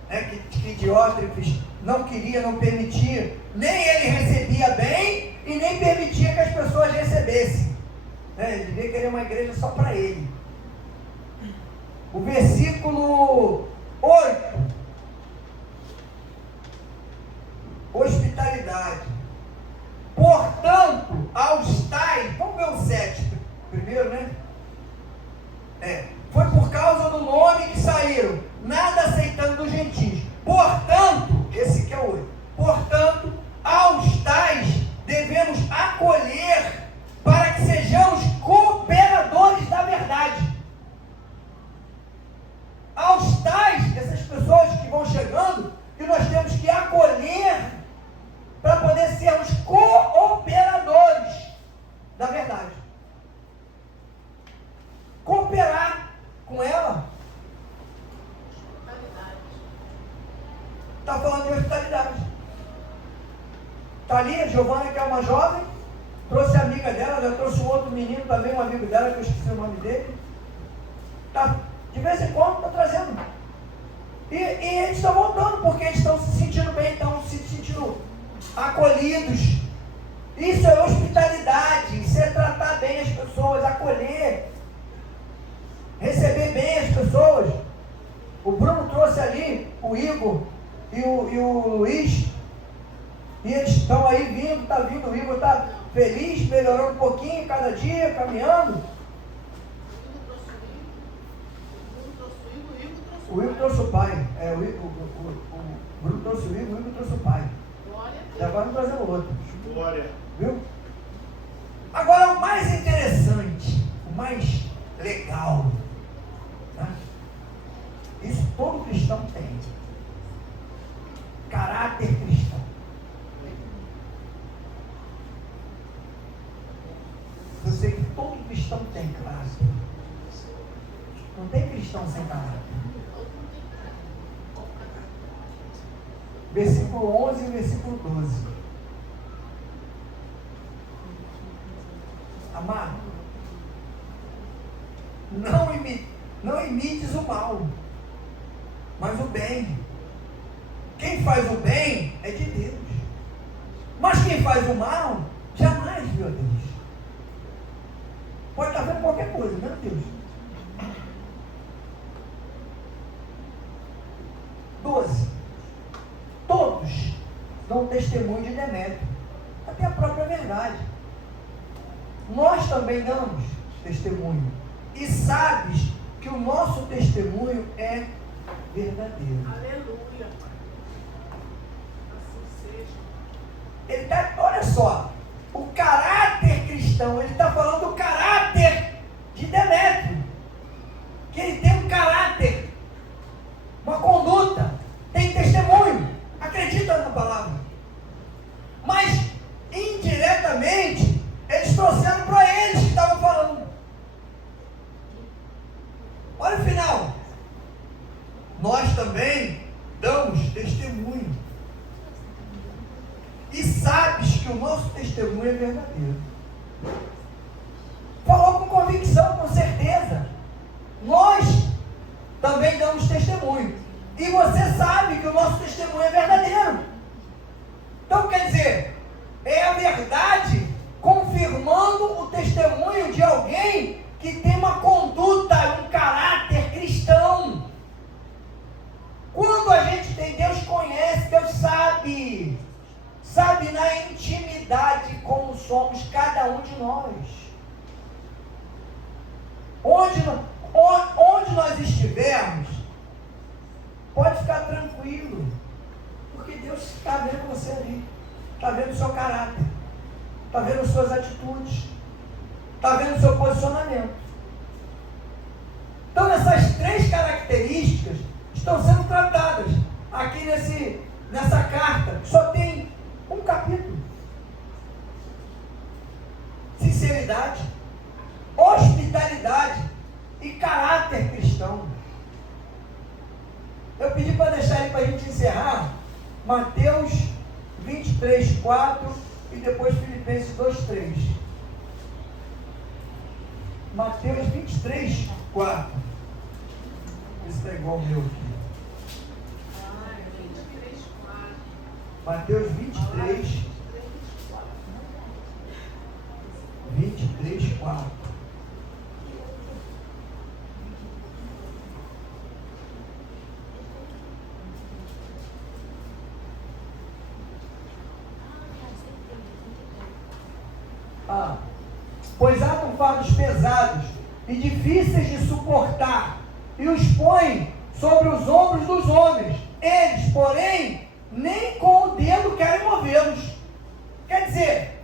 né, que Diótrefes não queria, não permitia. Nem ele recebia bem e nem permitia que as pessoas recebessem. Ele devia querer uma igreja só para ele. O versículo 8. Hospitalidade. Portanto, aos tais, vamos ver o 7 primeiro, né? Foi por causa do nome que saíram, nada aceitando dos gentios. Portanto, esse que é o 8. Portanto, aos tais devemos acolher para que sejamos cooperadores da verdade. Aos tais, essas pessoas que vão chegando, que nós temos que acolher para poder sermos cooperadores da verdade. Cooperar com ela. Está falando de hospitalidade. Está ali a Giovana, que é uma jovem, trouxe a amiga dela, já trouxe um outro menino também, um amigo dela, que eu esqueci o nome dele. Tá, de vez em quando está trazendo. E eles estão voltando, porque eles estão se sentindo bem, estão se sentindo acolhidos. Isso é hospitalidade, isso é tratar bem as pessoas, acolher, receber bem as pessoas. O Bruno trouxe ali o Igor e o Luiz, e eles estão aí vindo, está vindo, o Igor está feliz, melhorando um pouquinho cada dia, caminhando. O Igor trouxe o pai, o Bruno trouxe o Igor trouxe o pai. E agora não trazemos o outro. Glória. Viu? Agora o mais interessante, o mais legal, tá? Isso todo cristão tem. Caráter cristão. Eu sei que todo cristão tem caráter. Não tem cristão sem caráter. Versículo 11 e versículo 12. Amado, não imites o mal, mas o bem. Quem faz o bem é de Deus. Mas quem faz o mal, jamais viu a Deus. Pode estar fazendo qualquer coisa, meu Deus. 12. Todos dão testemunho de Demétrio, até a própria verdade. Nós também damos testemunho. E sabes que o nosso testemunho é verdadeiro. Aleluia, Pai. Assim seja. Ele tá, olha só, o caráter cristão, ele está falando do caráter de Demétrio. Que ele tem um caráter, uma conduta, tem testemunho, acredita na palavra. Mas, indiretamente, eles trouxeram para eles que estavam falando. Olha o final. Nós também damos testemunho. E sabes que o nosso testemunho é verdadeiro. Falou com convicção, com certeza. Nós também damos testemunho. E você sabe que o nosso testemunho é verdadeiro. Então, quer dizer, é a verdade confirmando o testemunho de alguém que tem uma conduta, um caráter cristão. Quando a gente tem, Deus conhece, Deus sabe. Sabe na intimidade como somos cada um de nós. Onde nós estivermos, pode ficar tranquilo, porque Deus está vendo você ali, está vendo o seu caráter, está vendo as suas atitudes, está vendo o seu posicionamento. Então essas 3 características estão sendo tratadas aqui nessa carta, que só tem um capítulo. Sinceridade, hospitalidade e caráter cristão. Eu pedi para deixar aí para a gente encerrar Mateus 23, 4 e depois Filipenses 2, 3. Mateus 23, 4. Esse está igual ao meu aqui. Mateus 23, 4. Pois atam fardos pesados e difíceis de suportar, e os põem sobre os ombros dos homens. Eles, porém, nem com o dedo querem movê-los. Quer dizer,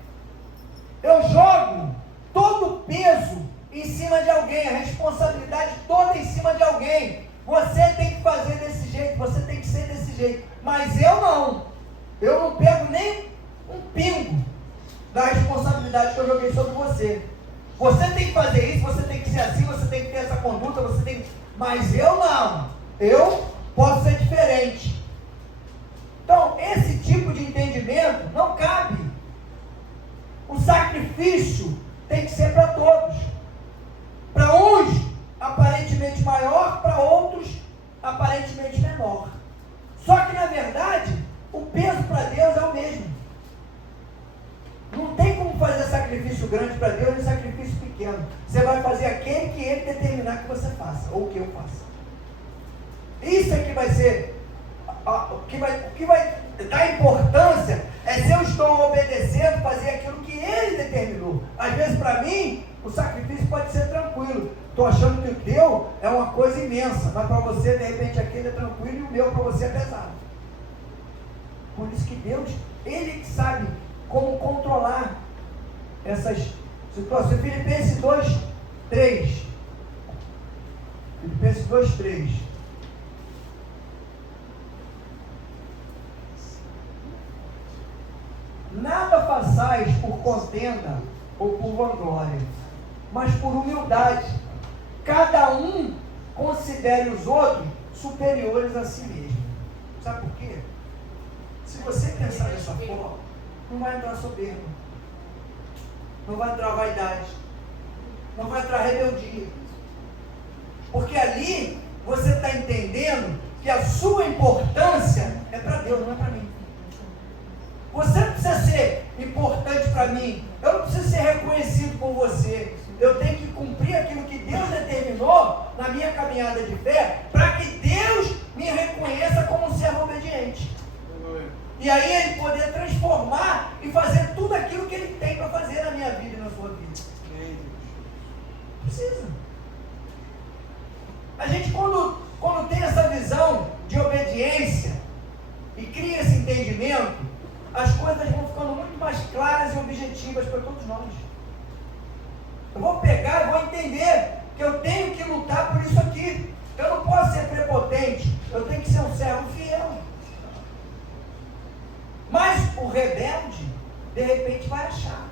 eu jogo todo o peso em cima de alguém, a responsabilidade toda em cima de alguém. Você tem que fazer desse jeito, você tem que ser desse jeito. Mas eu não pego nem um pingo da responsabilidade que eu joguei sobre você. Você tem que fazer isso, você tem que ser assim, você tem que ter essa conduta, você tem que... Mas eu não. Eu posso ser diferente. Então, esse tipo de entendimento não cabe. O sacrifício tem que ser para todos. Para uns, aparentemente maior, para outros, aparentemente menor. Só que, na verdade, o peso para Deus é o mesmo. Não tem como fazer sacrifício grande para Deus e sacrifício pequeno. Você vai fazer aquele que Ele determinar que você faça, ou que eu faça. Isso é que vai ser, o que vai dar importância é se eu estou obedecendo, fazer aquilo que Ele determinou. Às vezes para mim, o sacrifício pode ser tranquilo. Estou achando que o teu é uma coisa imensa, mas para você, de repente, aquele é tranquilo e o meu para você é pesado. Por isso que Deus, Ele que sabe como controlar essas situações. Filipenses 2, 3. Filipenses 2, 3. Nada façais por contenda ou por vanglória, mas por humildade. Cada um considere os outros superiores a si mesmo. Sabe por quê? Se você pensar dessa forma, não vai entrar soberba, não vai entrar vaidade, não vai entrar rebeldia. Porque ali você está entendendo que a sua importância é para Deus, não é para mim. Você não precisa ser importante para mim, eu não preciso ser reconhecido por você, eu tenho que cumprir caminhada de fé para que Deus me reconheça como um servo obediente. E aí ele poder transformar e fazer tudo aquilo que ele tem para fazer na minha vida e na sua vida. Precisa. A gente quando tem essa visão de obediência e cria esse entendimento, as coisas vão ficando muito mais claras e objetivas para todos nós. Eu vou pegar e vou entender que eu tenho que lutar por isso aqui. Eu não posso ser prepotente, eu tenho que ser um servo fiel. Mas o rebelde, de repente, vai achar.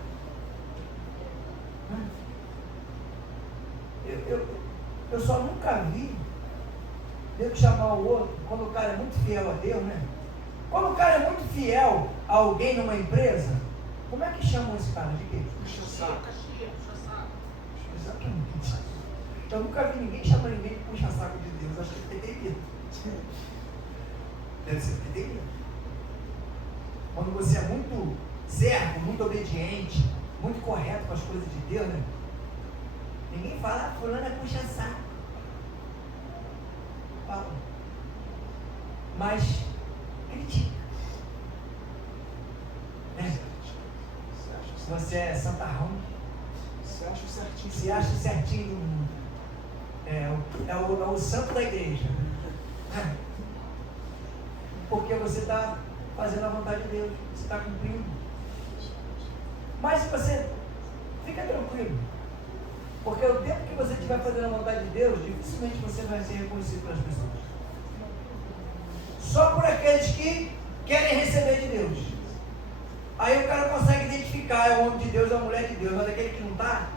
Eu só nunca vi Deus chamar o outro quando o cara é muito fiel a Deus, né? Quando o cara é muito fiel a alguém numa empresa, como é que chamam esse cara? De quê? Puxa-saco. Exatamente. Eu nunca vi ninguém chamar ninguém de puxa-saco de Deus. Acho que ele tem medo. Deve ser que tem medo. Quando você é muito servo, muito obediente, muito correto com as coisas de Deus, né? Ninguém fala, fulano é puxa-saco. Fala. Mas critica. Né? Você é santarrão. Se acha certinho no mundo. É o santo da igreja. Porque você está fazendo a vontade de Deus. Você está cumprindo. Mas se você fica tranquilo. Porque o tempo que você estiver fazendo a vontade de Deus, dificilmente você vai ser reconhecido pelas pessoas. Só por aqueles que querem receber de Deus. Aí o cara consegue identificar, é o homem de Deus, é a mulher de Deus. Mas aquele que não está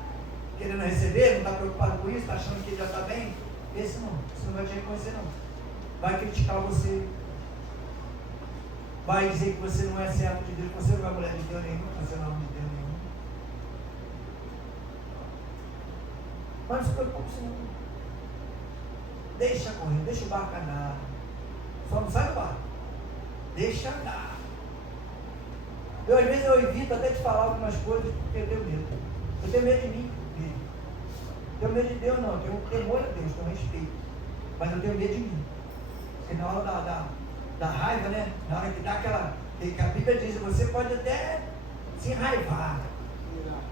querendo receber, não está preocupado com isso, está achando que ele já está bem, esse não. Você não vai te reconhecer não. Vai criticar você. Vai dizer que você não é servo de Deus, que você não é mulher de Deus nenhum, que você não é homem de Deus nenhum. Mas não se preocupe com isso não. Deixa correr, deixa o barco andar. Só não sai do barco. Deixa andar. Às vezes eu evito até de falar algumas coisas porque eu tenho medo. Eu tenho medo de mim. Eu tenho medo de Deus não, eu tenho temor a Deus, tenho respeito. Mas eu tenho medo de mim. Porque na hora da raiva, né? Na hora que dá aquela. Que a Bíblia diz, você pode até se enraivar,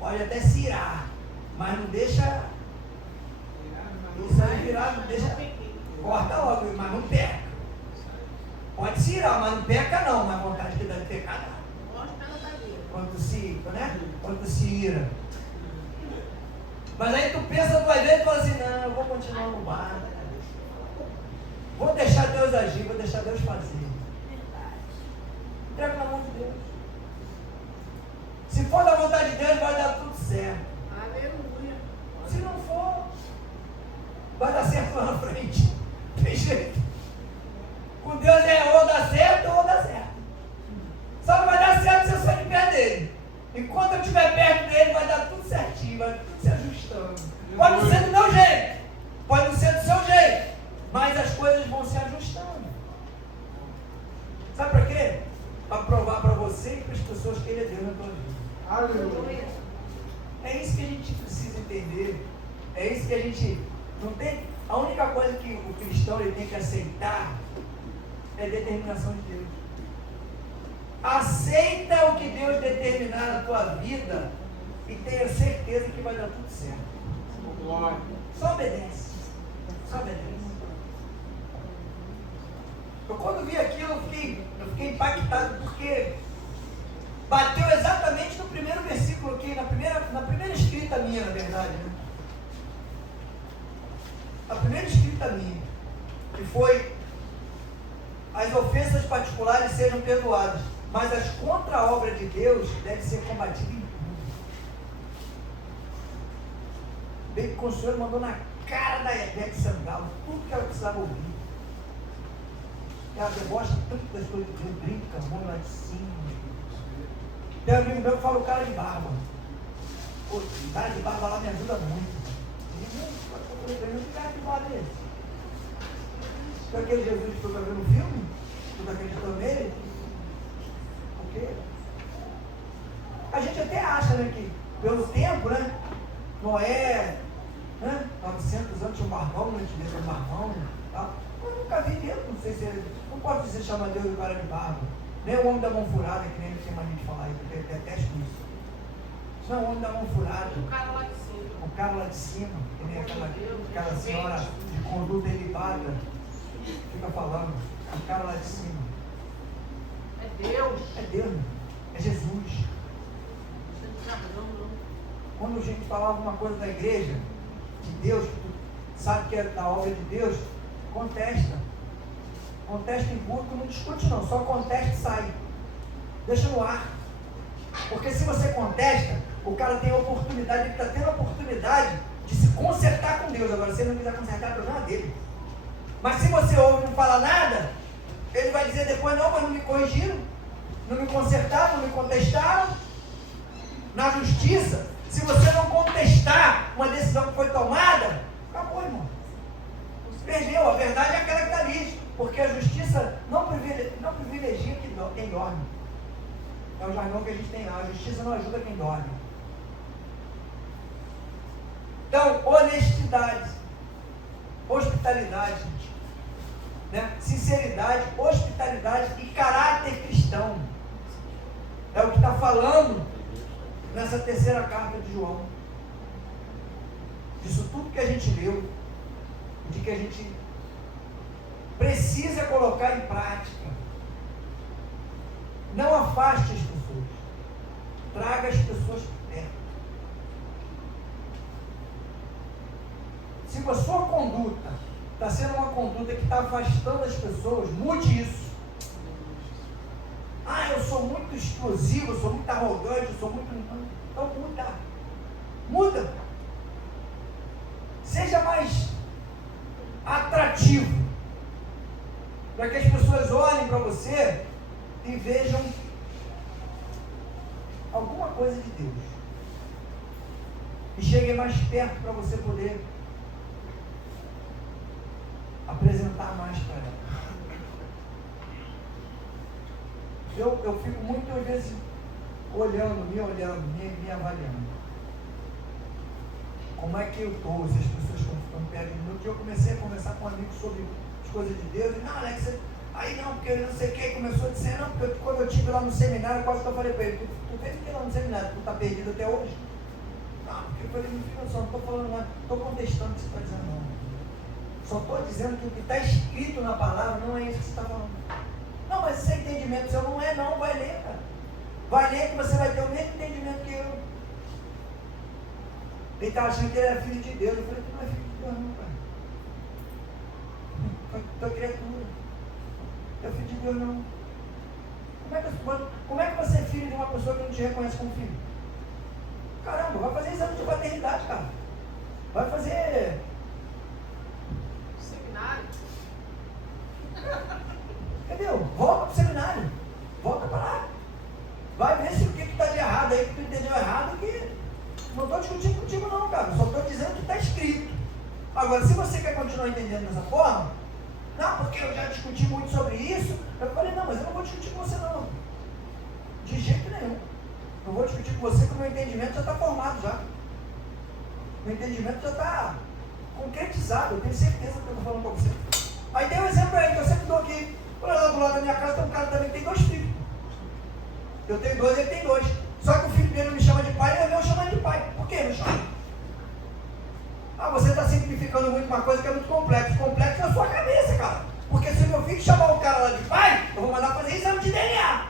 pode até se irar, mas não deixa. Isso aí virar, não deixa. Corta logo, mas não peca. Pode se irar, mas não peca não, mas vontade que dá de pecar não. Quando se ira. Mas aí tu pensa duas vezes e fala assim, não, eu vou continuar no bar. Vou deixar Deus agir, vou deixar Deus fazer. Entrega na mão de Deus. Se for da vontade de Deus, vai dar tudo certo. Aleluia. Se não for, vai dar certo lá na frente. Tem jeito. Com Deus é ou dá certo ou dá certo. Só não vai dar certo se eu sair de perto dele. Enquanto eu estiver perto dele, vai dar tudo certinho, vai tudo se ajustando. Pode não ser do meu jeito, pode não ser do seu jeito, mas as coisas vão se ajustando. Sabe para quê? Para provar para você e para as pessoas que ele é Deus na tua vida. Aleluia. É isso que a gente precisa entender. É isso que a gente não tem. A única coisa que o cristão ele tem que aceitar é a determinação de Deus. Aceita o que Deus determinar na tua vida e tenha certeza que vai dar tudo certo. Só obedece. Só obedece. Eu quando vi aquilo, eu fiquei impactado porque bateu exatamente no primeiro versículo aqui, na primeira escrita minha, na verdade, né? A primeira escrita minha, que foi: as ofensas particulares sejam perdoadas, mas as contra-obras de Deus devem ser combatidas em tudo. Bem que o Consuelo mandou na cara da Ivete Sangalo tudo que ela precisava ouvir. Ela debocha tanto das coisas de Deus, brinca, mão lá de cima. Tem um amigo meu que fala o cara de barba. Pô, o cara de barba lá me ajuda muito. Que cara de barba é esse? Foi aquele Jesus que foi para ver no filme? Tu acreditou nele? Por quê? A gente até acha, né, que pelo tempo, né? Noé, né? 900 anos tinha um barcão, realmente Deus é barbão, tá? Eu nunca vi Deus, não sei se não posso dizer chamar Deus de cara de barba. Nem o homem da mão furada, que nem ele tem mania de falar isso, eu detesto isso. Isso não é o homem da mão furada. O cara lá de cima. O cara lá de cima, que nem aquela senhora de conduta ilibada, fica falando. O cara lá de cima. É Deus. É Deus, é Jesus. Quando a gente falava alguma coisa da igreja, de Deus, que tu sabe que é da obra de Deus, contesta. Contesta em culto, não discute não, só contesta e sai. Deixa no ar. Porque se você contesta, o cara tem a oportunidade, ele está tendo a oportunidade de se consertar com Deus. Agora, se ele não quiser consertar, é problema dele. Mas se você ouve e não fala nada, ele vai dizer depois, não, mas não me corrigiram, não me consertaram, não me contestaram. Na justiça, se você não contestar uma decisão que foi tomada, acabou, irmão. Perdeu, a verdade é aquela que está ali. Porque a justiça não privilegia quem dorme. É o jargão que a gente tem lá. A justiça não ajuda quem dorme. Então, honestidade, hospitalidade, né? Sinceridade, hospitalidade e caráter cristão. É o que está falando nessa terceira carta de João. Disso tudo que a gente leu, de que a gente precisa colocar em prática. Não afaste as pessoas. Traga as pessoas perto. Se a sua conduta está sendo uma conduta que está afastando as pessoas, mude isso. Ah, eu sou muito explosivo, eu sou muito arrogante, eu sou muito... Então muda. Muda. Seja mais atrativo. Para que as pessoas olhem para você e vejam alguma coisa de Deus. E cheguem mais perto para você poder apresentar mais para ela. Eu fico muitas vezes me avaliando. Como é que eu estou, se as pessoas estão perto de mim. No dia eu comecei a conversar com um amigo sobre as coisas de Deus, e não, Alex, aí não, porque eu não sei o que, começou a dizer, não, porque quando eu estive lá no seminário, quase que eu falei para ele, tu fez o que lá no seminário? Tu está perdido até hoje? Não, porque eu falei, meu filho, só não estou falando nada, estou contestando o que você está dizendo, não. Só estou dizendo que o que está escrito na palavra não é isso que você está falando. Não, mas esse entendimento seu não é, não, vai ler, cara. Vai ler que você vai ter o mesmo entendimento que eu. Ele estava achando que ele era filho de Deus. Eu falei, tu não é filho de Deus não, pai. Tu é criatura. Tu é filho de Deus não. Como é que você é filho de uma pessoa que não te reconhece como filho? Caramba, vai fazer exame de paternidade, cara. Vai fazer... Seminário. Entendeu? Volta para o seminário. Volta para lá. Vai ver se o que está de errado aí, que tu entendeu errado, que... Não estou discutindo contigo não, cara. Só estou dizendo que está escrito. Agora, se você quer continuar entendendo dessa forma, não, porque eu já discuti muito sobre isso. Eu falei, não, mas eu não vou discutir com você não. De jeito nenhum. Não vou discutir com você, porque o meu entendimento já está formado já. O meu entendimento já está concretizado. Eu tenho certeza que eu estou falando para você. Aí tem um exemplo aí que eu sempre dou aqui. Olha lá do lado da minha casa tem um cara também que tem 2 filhos. Eu tenho 2, ele tem 2. Só que o filho dele não me chama de pai, ele não chama de pai. Por que não chama? Ah, você está simplificando muito uma coisa que é muito complexa. Complexo é a sua cabeça, cara. Porque se meu filho chamar o cara lá de pai, eu vou mandar fazer exame de DNA.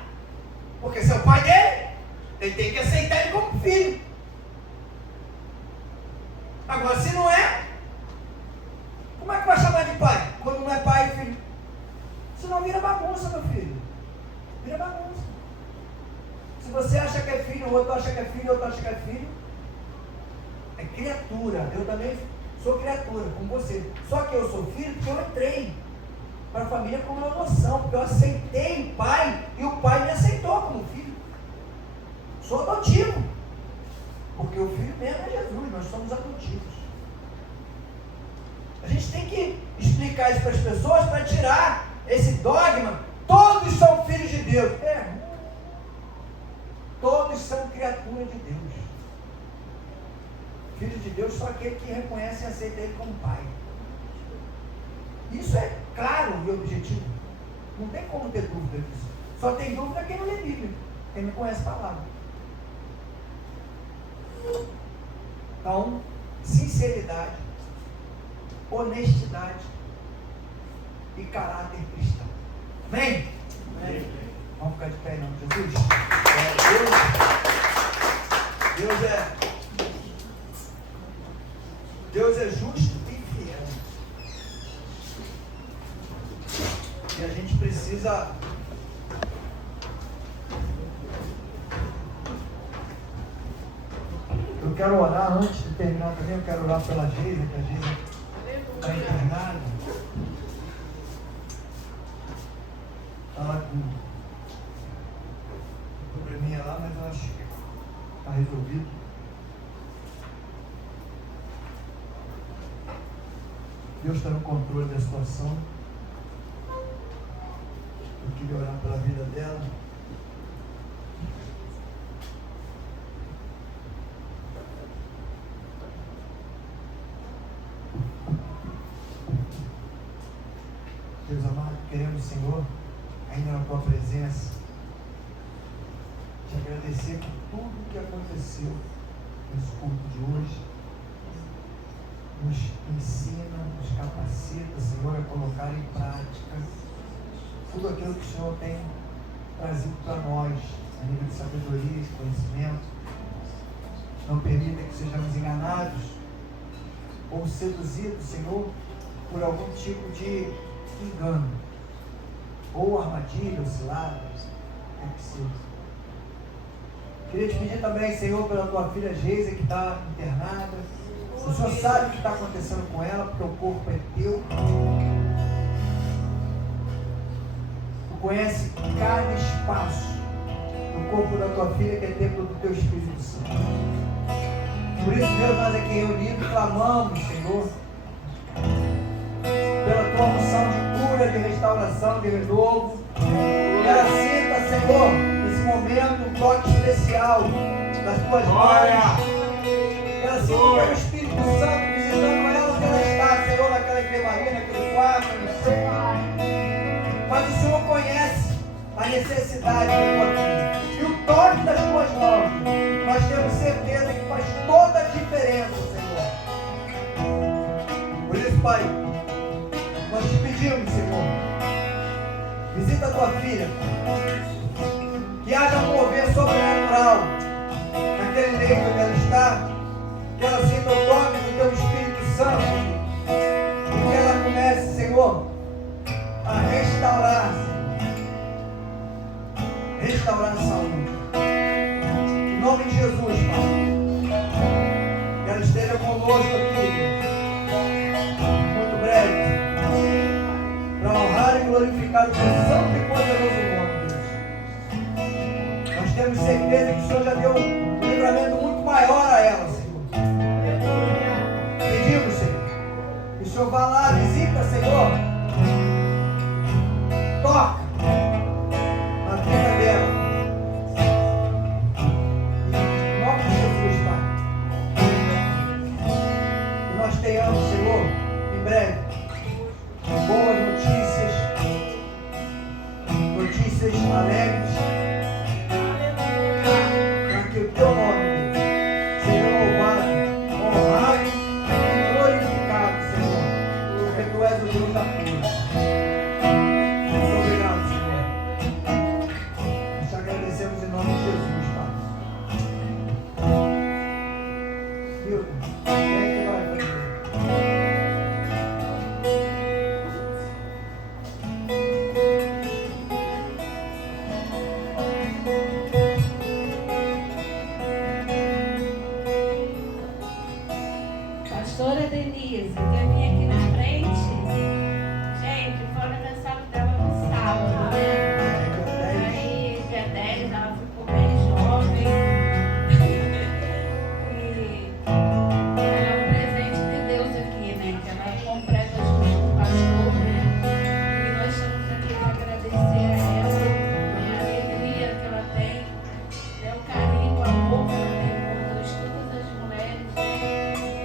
Porque se é o pai dele, ele tem que aceitar ele como filho. Agora, se não é, como é que vai chamar de pai? Quando não é pai e filho? Senão vira bagunça, meu filho. Vira bagunça. Se você acha que é filho, o outro acha que é filho, o outro acha que é filho, é criatura. Eu também sou criatura, como você. Só que eu sou filho porque eu entrei para a família com uma noção, porque eu aceitei o pai e o pai me aceitou como filho. Sou adotivo, porque o filho mesmo é Jesus, nós somos adotivos. A gente tem que explicar isso para as pessoas para tirar esse dogma. Todos são filhos de Deus. Todos são criaturas de Deus. Filho de Deus só aquele que reconhece e aceita ele como pai. Isso é claro e objetivo. Não tem como ter dúvida disso. Só tem dúvida quem não lê Bíblia, quem não conhece a palavra. Então, sinceridade, honestidade e caráter cristão. Amém? Amém. Vamos ficar de pé em nome de Jesus? Deus é justo e fiel. E a gente precisa eu quero orar antes de terminar também, eu quero orar pela Geisa, que a Geisa está internada. Ela com um probleminha lá, mas eu acho que está resolvido. Deus está no controle da situação. Eu queria orar pela vida dela. Deus amado, queremos, Senhor, ainda na Tua presença, te agradecer por tudo o que aconteceu nesse culto de hoje. Nos ensina, nos capacita, Senhor, a colocar em prática tudo aquilo que o Senhor tem trazido para nós, a nível de sabedoria e conhecimento. Não permita que sejamos enganados ou seduzidos, Senhor, por algum tipo de engano, ou armadilha, ou cilada, é que seja. Queria te pedir também, Senhor, pela tua filha Geisa, que está internada. O Senhor sabe o que está acontecendo com ela, porque o corpo é teu. Tu conhece cada espaço do corpo da tua filha, que é templo do teu Espírito Santo. Por isso, Deus, nós aqui reunidos clamamos, Senhor, pela tua unção de cura, de restauração, de renovo. Que ela sinta, Senhor, nesse momento um toque especial das tuas mãos. Que ela sinta o teu Espírito Santo visitando ela onde ela está, Senhor, naquela enfermaria, naquele quarto, não sei. Mas o Senhor conhece a necessidade da tua filha. E o toque das tuas mãos, nós temos certeza que faz toda a diferença, Senhor. Por isso, Pai, nós te pedimos, Senhor, visita a tua filha, que haja um mover sobrenatural naquele leito onde ela está, que ela sinta o toque do teu Espírito Santo e que ela comece, Senhor, a restaurar a saúde. Em nome de Jesus, Pai, que ela esteja conosco aqui, muito breve, para honrar e glorificar o teu santo e poderoso nome, Deus. Nós temos certeza que o Senhor já deu um livramento muito maior a ela, Senhor. Pedimos, Senhor, que o Senhor vá lá, visita, Senhor, toca na vida dela. Em nome de Jesus, Pai. Que nós tenhamos, Senhor, em breve, boas notícias, notícias alegres, para que o teu nome, Deus, seja louvado, honrado e glorificado, Senhor, porque tu és o Deus da cura. Muito obrigado, Senhor. Nós te agradecemos em nome de Jesus, Pai. Milton, quem é que vai fazer? Pastora Denise, quer vir aqui na frente? Gente, foi o aniversário dela no sábado, né? Aí, dia 10, ela ficou bem jovem. E ela é um presente de Deus aqui, né? Que ela completa junto com o pastor, né? E nós estamos aqui para agradecer a ela, a alegria que ela tem, né? O carinho, o amor que ela tem por todas as mulheres, né?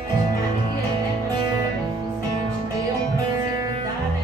As Marias, né, pastora? Que o Senhor te deu para você cuidar, né?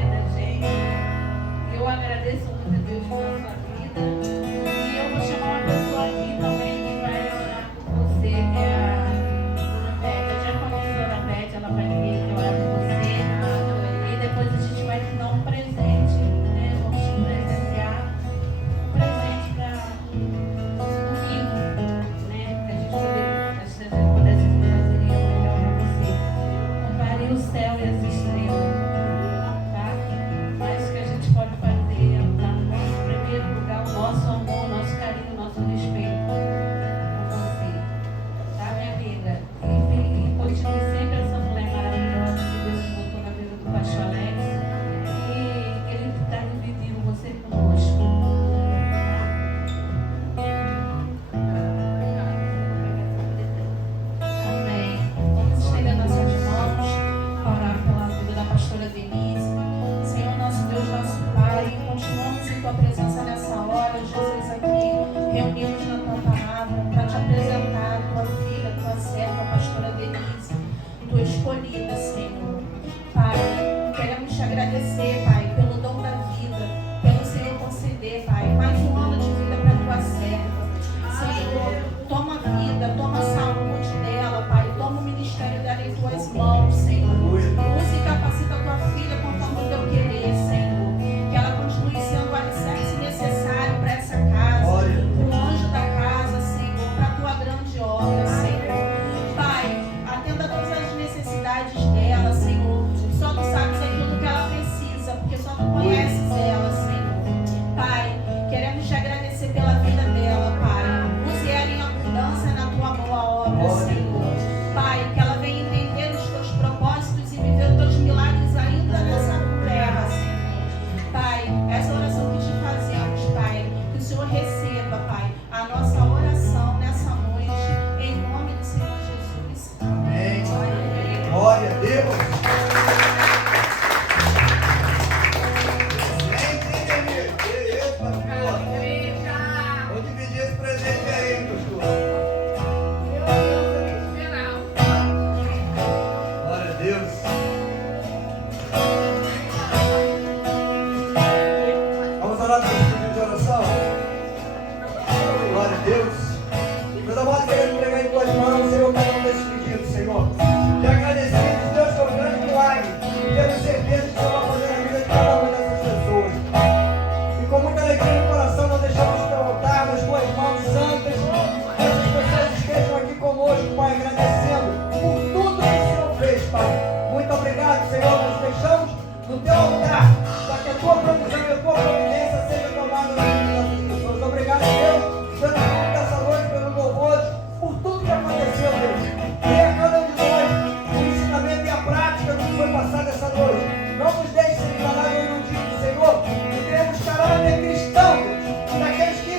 obrigado, Senhor, nós deixamos no teu altar, para que a tua provisão e a tua providência seja tomada na vida das pessoas. Obrigado, Deus, pelo culto dessa noite, pelos louvores, por tudo que aconteceu, Deus. E a cada um de nós, o ensinamento e a prática do que foi passado essa noite. Não nos deixe ser enganados ou iludidos, Senhor, que temos caráter cristão, Deus, daqueles que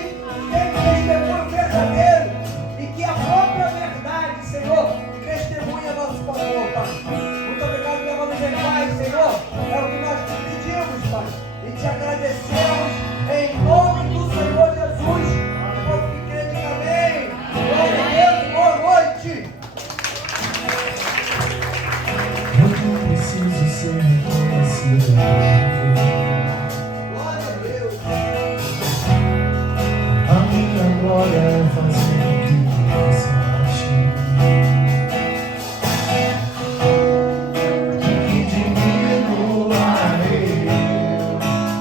têm testemunho verdadeiro e que a própria verdade, Senhor, testemunha nosso favor, Pai. Muito obrigado pela vida em paz, Senhor. É o que nós te pedimos, Pai, e te agradecemos em nome do Senhor Jesus. O povo que crê, diga amém. Glória a Deus, boa noite. Eu não preciso ser reconhecido. Glória a Deus. A minha glória é fazer o que você acha. E diminuarei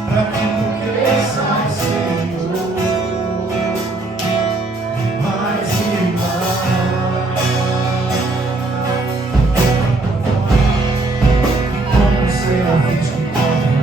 para que tu cresças, Senhor, mais e mais. E como serafins que correm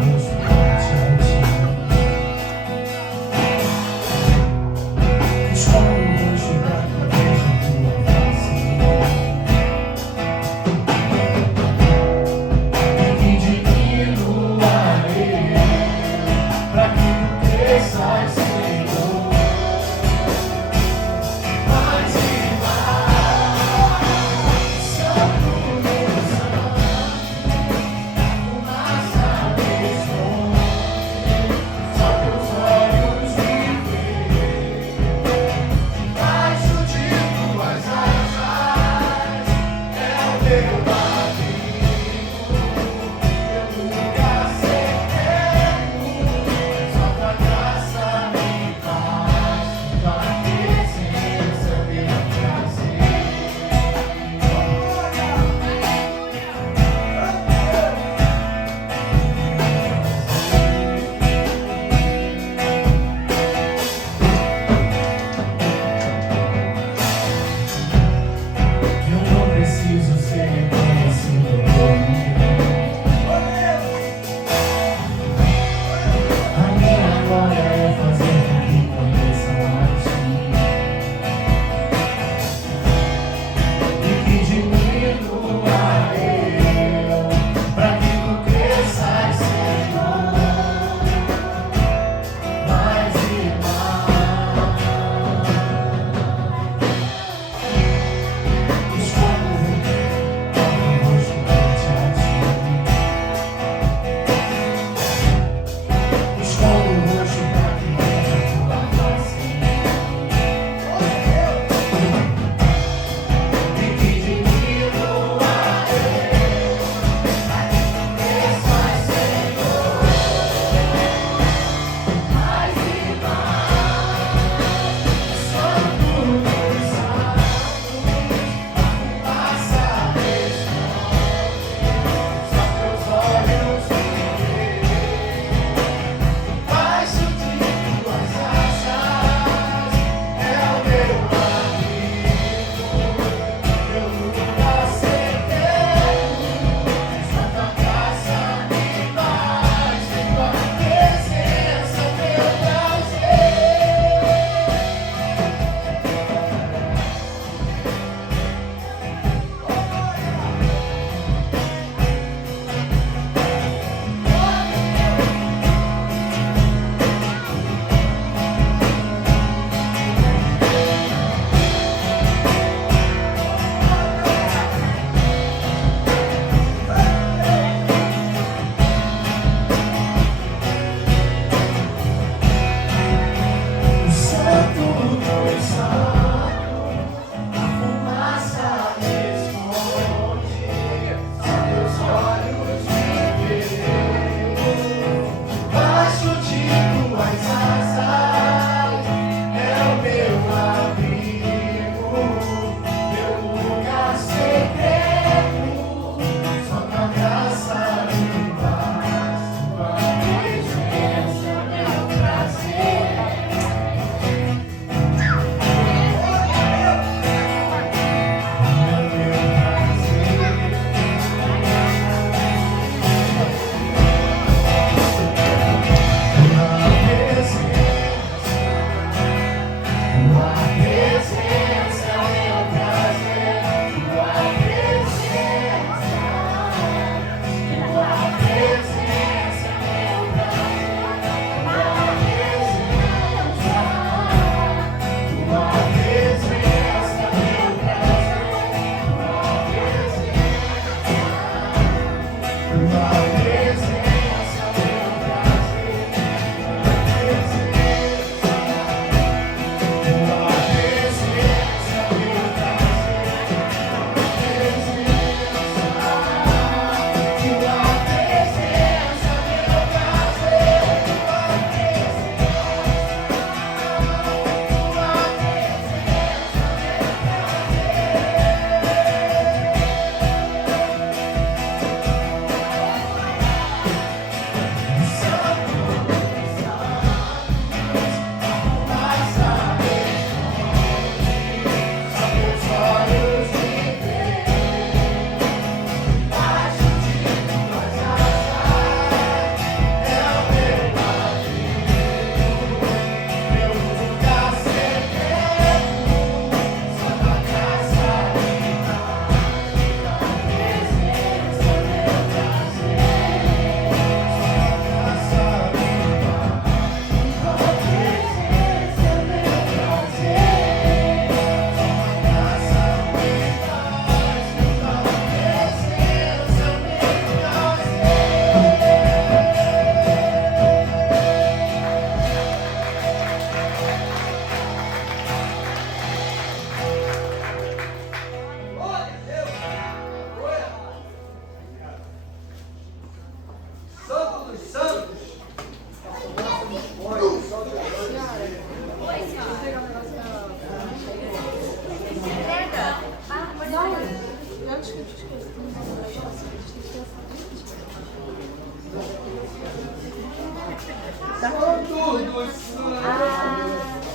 Antes que eu te esqueça, eu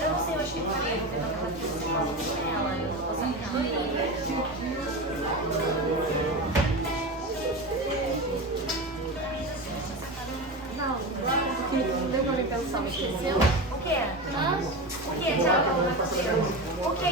não sei, eu acho que falei, eu vou ver naquela questão dela, eu tô passando de Não, porque deu pra me pensar, me esqueceu. O quê? Hã? O quê? Tchau, vai fazer.